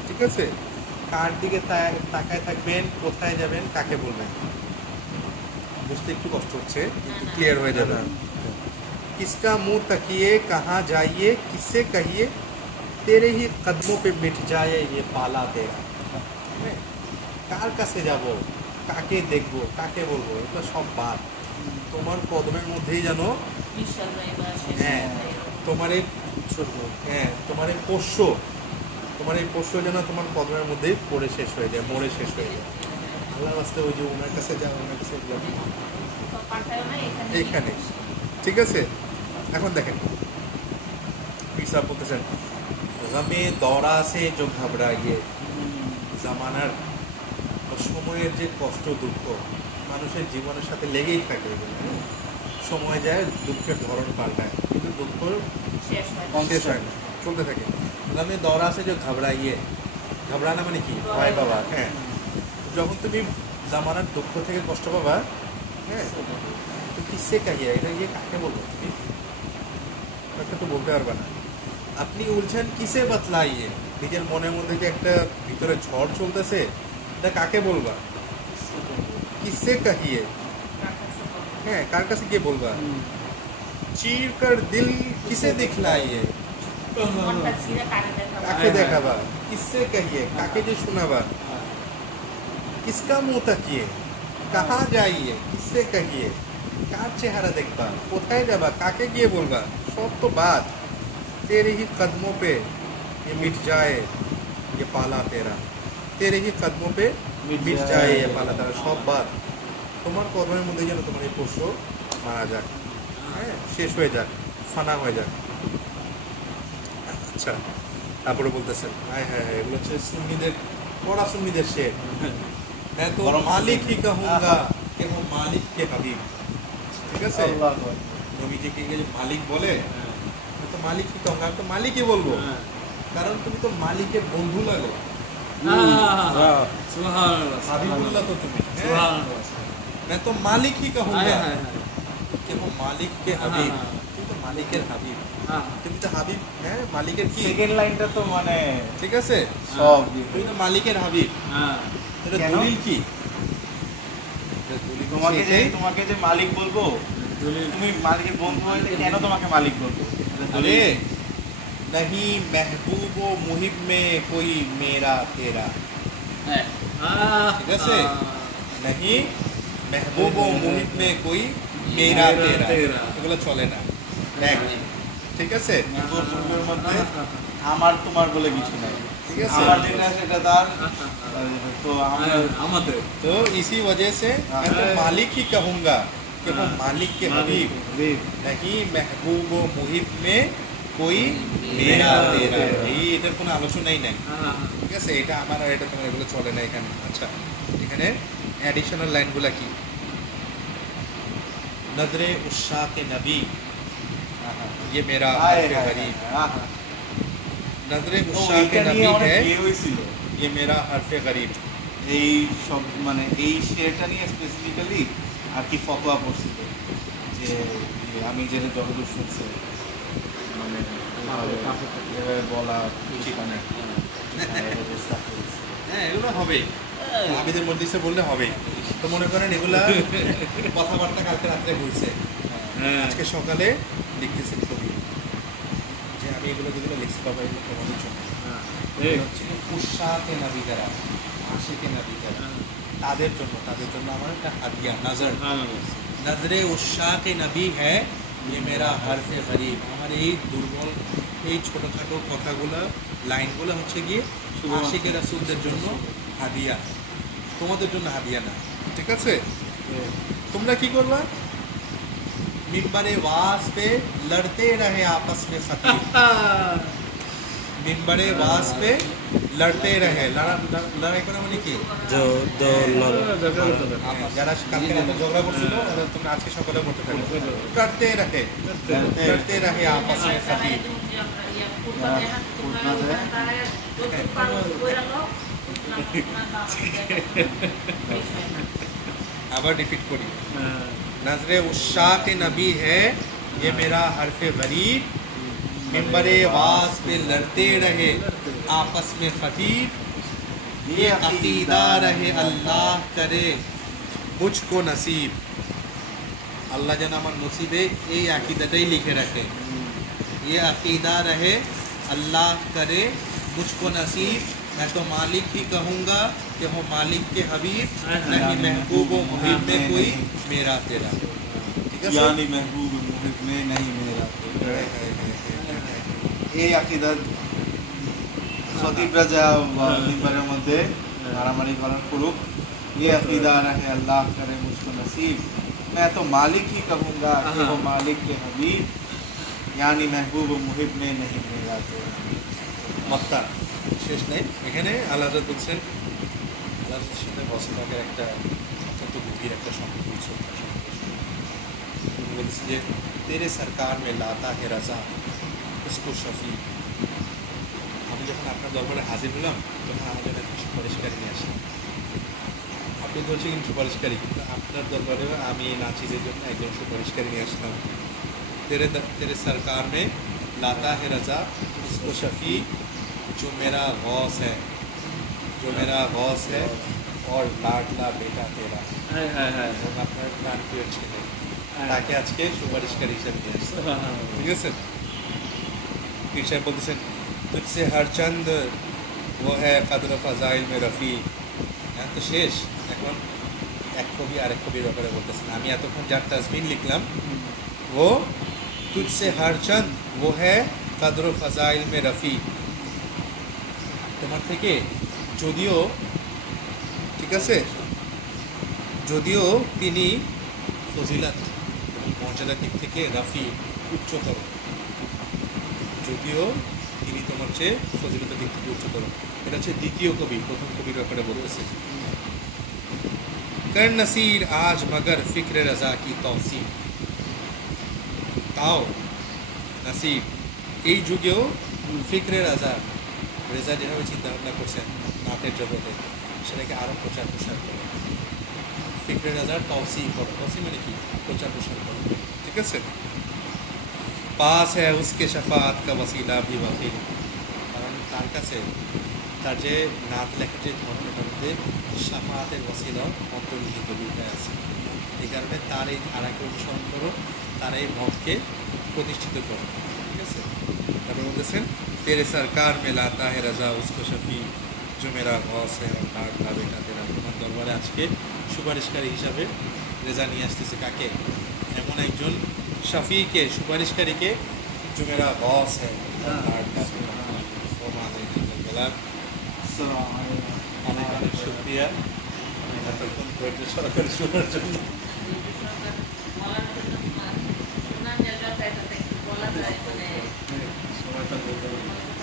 ঠিক আছে, কার দিকে তাকায় থাকবেন, কোথায় যাবেন, কাকে বলবেন। বুঝতে একটু কষ্ট হচ্ছে, কিন্তু ক্লিয়ার হয়ে যাবে। किसका मुंह तकिए कहाँ जाइए किससे कहिए तेरे ही कदमों पे मिट जाए ये पाला तेरा। হ্যাঁ, কার কাছে যাব, কাকে দেখবো, কাকে বলবো, এগুলো সব বাদ তোমার কদমের মধ্যেই জানো। বিশ্বাস নাই বা শেষ হ্যাঁ, নাই। তোমার এই হ্যাঁ তোমার এই পোষ্য, তোমার এই পোষ্য যেন তোমার কদমের মধ্যেই পড়ে শেষ হয়ে যায়, মরে শেষ হয়ে যায়। আল্লাহর রাস্তায় ওই যে ওনার কাছে যাও, ওনার কাছে এগুলো তো পাঠায়ও না এইখানে, ঠিক আছে। এখন দেখেন পীর সাহেব বলতেছেন গমে দৌরা সে जो घबराइए, জামানার বা সময়ের যে কষ্ট দুঃখ মানুষের জীবনের সাথে লেগেই থাকে এগুলো। সময় যায়, দুঃখের ধরন পাল্টায়, কিন্তু দুঃখ শেষ হয় শেষ হয় না, চলতে থাকে। গমে দৌরা সে जो घबराइए, ঘবরানা মানে কি, ভয় পাবা। হ্যাঁ, যখন তুমি জামানার দুঃখ থেকে কষ্ট পাবা, হ্যাঁ, তো কিসে কাহিয়ে, এটা গিয়ে কাকে বলবো, তুমি কাকে তো বলতে পারবে না। আপনি উলঝন কিসে বাতলাইয়ে, নিজের মনের মধ্যে যে একটা ভিতরে ঝড় চলতেছে, এটা কাকে বলবা, কিসে কাহিয়ে, হ্যাঁ কার কাছে গিয়ে বলবা। চির কর দিল কিসে দিখলাইয়ে, মনটা ছিঁড়ে কাটে দেখাবো। কাকে দেখাবা, কিসে কাহিয়ে, কাকে যে শোনাবা। কিসকা মুঁহ তাকিয়ে কাহা যাইয়ে কিসে কাহিয়ে, কার চেহারা দেখবা, কোথায় যাবা, কাকে গিয়ে বলবা, সব তো বাদ। तेरे ही कदमों पे ये मिट जाए ये पाला तेरा, तेरे ही कदमों पे मिट जाए ये पाला तेरा, সব বাদ তোমার কদমের মধ্যে যেন তোমার এই পোষ্য মারা যাক, হ্যাঁ শেষ হয়ে যাক, ফানা হয়ে যাক। আচ্ছা, তারপরে বলতেছেন হ্যাঁ হ্যাঁ এগুলো হচ্ছে সুন্নিদের, পড়া সুন্নিদের শের। मैं तो मालिक ही कहूँगा कि वो मालिक के हबीब, ঠিক আছে। নবীজিকে যে মালিক বলে, আমি তো মালিক কি कहूँगा, আমি তো মালিকই বলবো, কারণ তুমি তো মালিকের বন্ধু লাগো, হাবিবুল্লাহ তো তুমি। मैं तो मालिक ही कहूँगा कि वो मालिक के हबीब, তুমি তো মালিকের হাবিব, তুমি তো হাবিব, হ্যাঁ মালিকের কি, সেকেন্ড লাইনটা তো মানে ঠিক আছে, সব তুমি তো মালিকের হাবিব। এটা কেন? দলিল কি, এটা দলিল তোমাকে যে এটাই। তোমাকে যে মালিক বলবো, তুমি মালিকের বন্ধু হইলে কেন তোমাকে মালিক বলবো? अरे नहीं महबूब व मुहिब में कोई मेरा तेरा, ঠিক আছে, नहीं महबूब व मुहिब में कोई मेरा तेरा, এগুলো চলে না, এক, ঠিক আছে। তোর যুগের মধ্যে আমার তোমার বলে কিছু নাই, ঠিক আছে। আমার যেটা সেটা তার, তো আমরা আমাদের तो इसी वजह से मैं तो मालिक ही कहूँगा कि वो मालिक के हबीब, नहीं महबूब व मुहिब में कोई मेरा तेरा, এই এটার কোনো আলোচনাই নাই, ঠিক আছে। এটা আমার আর এটা তোমার, এগুলো চলে না এখানে। আচ্ছা, এখানে অ্যাডিশনাল লাইনগুলো কি, नजरे उशाक नबी ये मेरा हर्फ गरीब, नजरे उशाक नबी है ये मेरा हर्फ गरीब। এই সব মানে এই শেয়ারটা নিয়ে স্পেসিফিক্যালি আর কি ফতোয়া পড়ছিল, যে যে আমি যেটা যতদূর শুনছি মানে এভাবে বলা ঠিক না, হ্যাঁ এগুলো হবে, আবিদের মধ্যে বললে হবে। তো মনে করেন এগুলা কথাবার্তা কালকে রাত্রে বলছে, আজকে সকালে লিখতেছেন কবি যে আমি এগুলো যেগুলো লিখছি বাবা এগুলো তোমাদের জন্য, এগুলো হচ্ছে উশাকে নবী যারা, আশিকে নবী যারা, তাদের জন্য আমার একটা হাদিয়া, নজর, নজরে উশাকে নবী হ্যাঁ ये मेरा हर्फ गरीब, আমার এই দুর্বল এই ছোটোখাটো কথাগুলো লাইনগুলো হচ্ছে গিয়ে আশিকে রাসূলদের জন্য হাদিয়া, তোমাদের জন্য হাদিয়া না, ঠিক আছে। তোমরা কি করবা, মিম্বারে ওয়াজ पे लड़ते रहे आपस में खतीब, মিম্বারে ওয়াজ पे लड़ते रहे, লড়াই করা মানে কি, যারা কালকে রাতে ঝগড়া করছিল তোমরা আজকে সকালে করতে থাকো, करते रहे आपस में खतीब। আবার রিপিট করি, नजरे उशाक नबी है ये मेरा हर्फ गरीब, मिंबरे वास पे लड़ते रहे आपस में खतीब, ये अकीदा रहे अल्लाह करे मुझको नसीब। আল্লাহ যেন আমার নসিবে এই আকিদাটাই লিখে রাখে। ये अकीदा रहे अल्लाह करे मुझको नसीब, मैं तो मालिक ही कहूँगा कि हो मालिक के हबीब, नहीं महबूब व मुहिब में कोई मेरा तेरा। ठीक है यानी महबूब मुहिब में नहीं मेरा। এই আকিদার খতিবরা যা মিম্বারের মধ্যে মারামারি করার করুক, ये अकीदा रहे अल्लाह करे मुझको नसीब, मैं तो मालिक ही कहूँगा कि हो मालिक के हबीब, यानी महबूब व मुहिब में नहीं मेरा तेरा। মক্কা শেষ নেই। এখানে আল্লাহ বলছেন, আল্লাহর সাথে বসবাসের একটা অত্যন্ত গভীর একটা সম্পর্ক বলছে যে তেরে সরকার মে লাতা হে রাজা উসকো শফি। আমি যখন আপনার দরবারে হাজির হলাম তখন আমার জন্য একটা সুপারিশকারী নিয়ে আসলাম। আপনি বলছেন কিন্তু সুপারিশকারী, কিন্তু আপনার দরবারেও আমি নাচিদের জন্য একজন সুপারিশকারী নিয়ে আসলাম। तेरे सरकार में लाता है रज़ा उसको शफ़ी जो मेरा गौस है, जो मेरा गौस है और लाडला बेटा तेरा। আপনার প্ল্যান ক্রিয়েট ছিল তাকে আজকে সুপারিশকারী হিসেবে নিয়ে আসছে। ঠিক আছে, পীর সাহেব বলতেছেন তুঝসে হর চন্দ ও হ্যাঁ কদর ফজাইল মে রফি। হ্যাঁ, তো শেষ। এখন এক কবি আরেক কবির ব্যাপারে বলতেছেন, আমি এতক্ষণ যার তাজমিন লিখলাম ও तुझसे हर चंद वो है कदर फजाइल में रफ़ी। তোমার থেকে যদিও, ঠিক আছে, যদিও তিনি ফজিলত এবং মর্যাদার দিক থেকে রফি উচ্চতর, যদিও তিনি তোমার চেয়ে ফজিলতের দিক থেকে উচ্চতর। এটা হচ্ছে দ্বিতীয় কবি, প্রথম কবির ব্যাপারে বলতেছে। कर नसीर आज मगर फिक्र रज़ा की तौसीफ। তাও নাসির এই যুগেও ফিকরে রাজা, রেজা যেভাবে চিন্তা ভাবনা করছেন নাতের জগতে, সেটাকে আরও প্রচার প্রসার করে। ফিকরে রাজার তৌসি করো, তৌসি মানে কি? প্রচার প্রসার করো। ঠিক আছে, পাস হ্যাঁ উসকে শাফাত কা ওয়াসিলা ভি ওয়াকিল। কারণ তার কাছে তার যে নাত লেখার যে ধর্ম, এটার মধ্যে শাফাতের ওয়াসিলা অন্তর্নিহিত বিষয় আছে। এই কারণে তার এই ধারাকে অনুসরণ করো, তার এই মতকে প্রতিষ্ঠিত করো। ঠিক আছে, তারপর বলতেছেন তেরে সরকার মে লাতা হে রাজা উসকো শফি जो मेरा गौस है और लाडला बेटा तेरा। তোমার দরবারে আজকে সুপারিশকারী হিসাবে রেজা নিয়ে আসতেছে কাকে? এমন একজন শফিকে, সুপারিশকারীকে, जो मेरा गौस है और लाडला बेटा। অনেক অনেক শুকরিয়া এতক্ষণ ধৈর্য সহকারে শোনার জন্য। শোনা যায়, বলা যায়, মানে সময়টা বলতে হবে।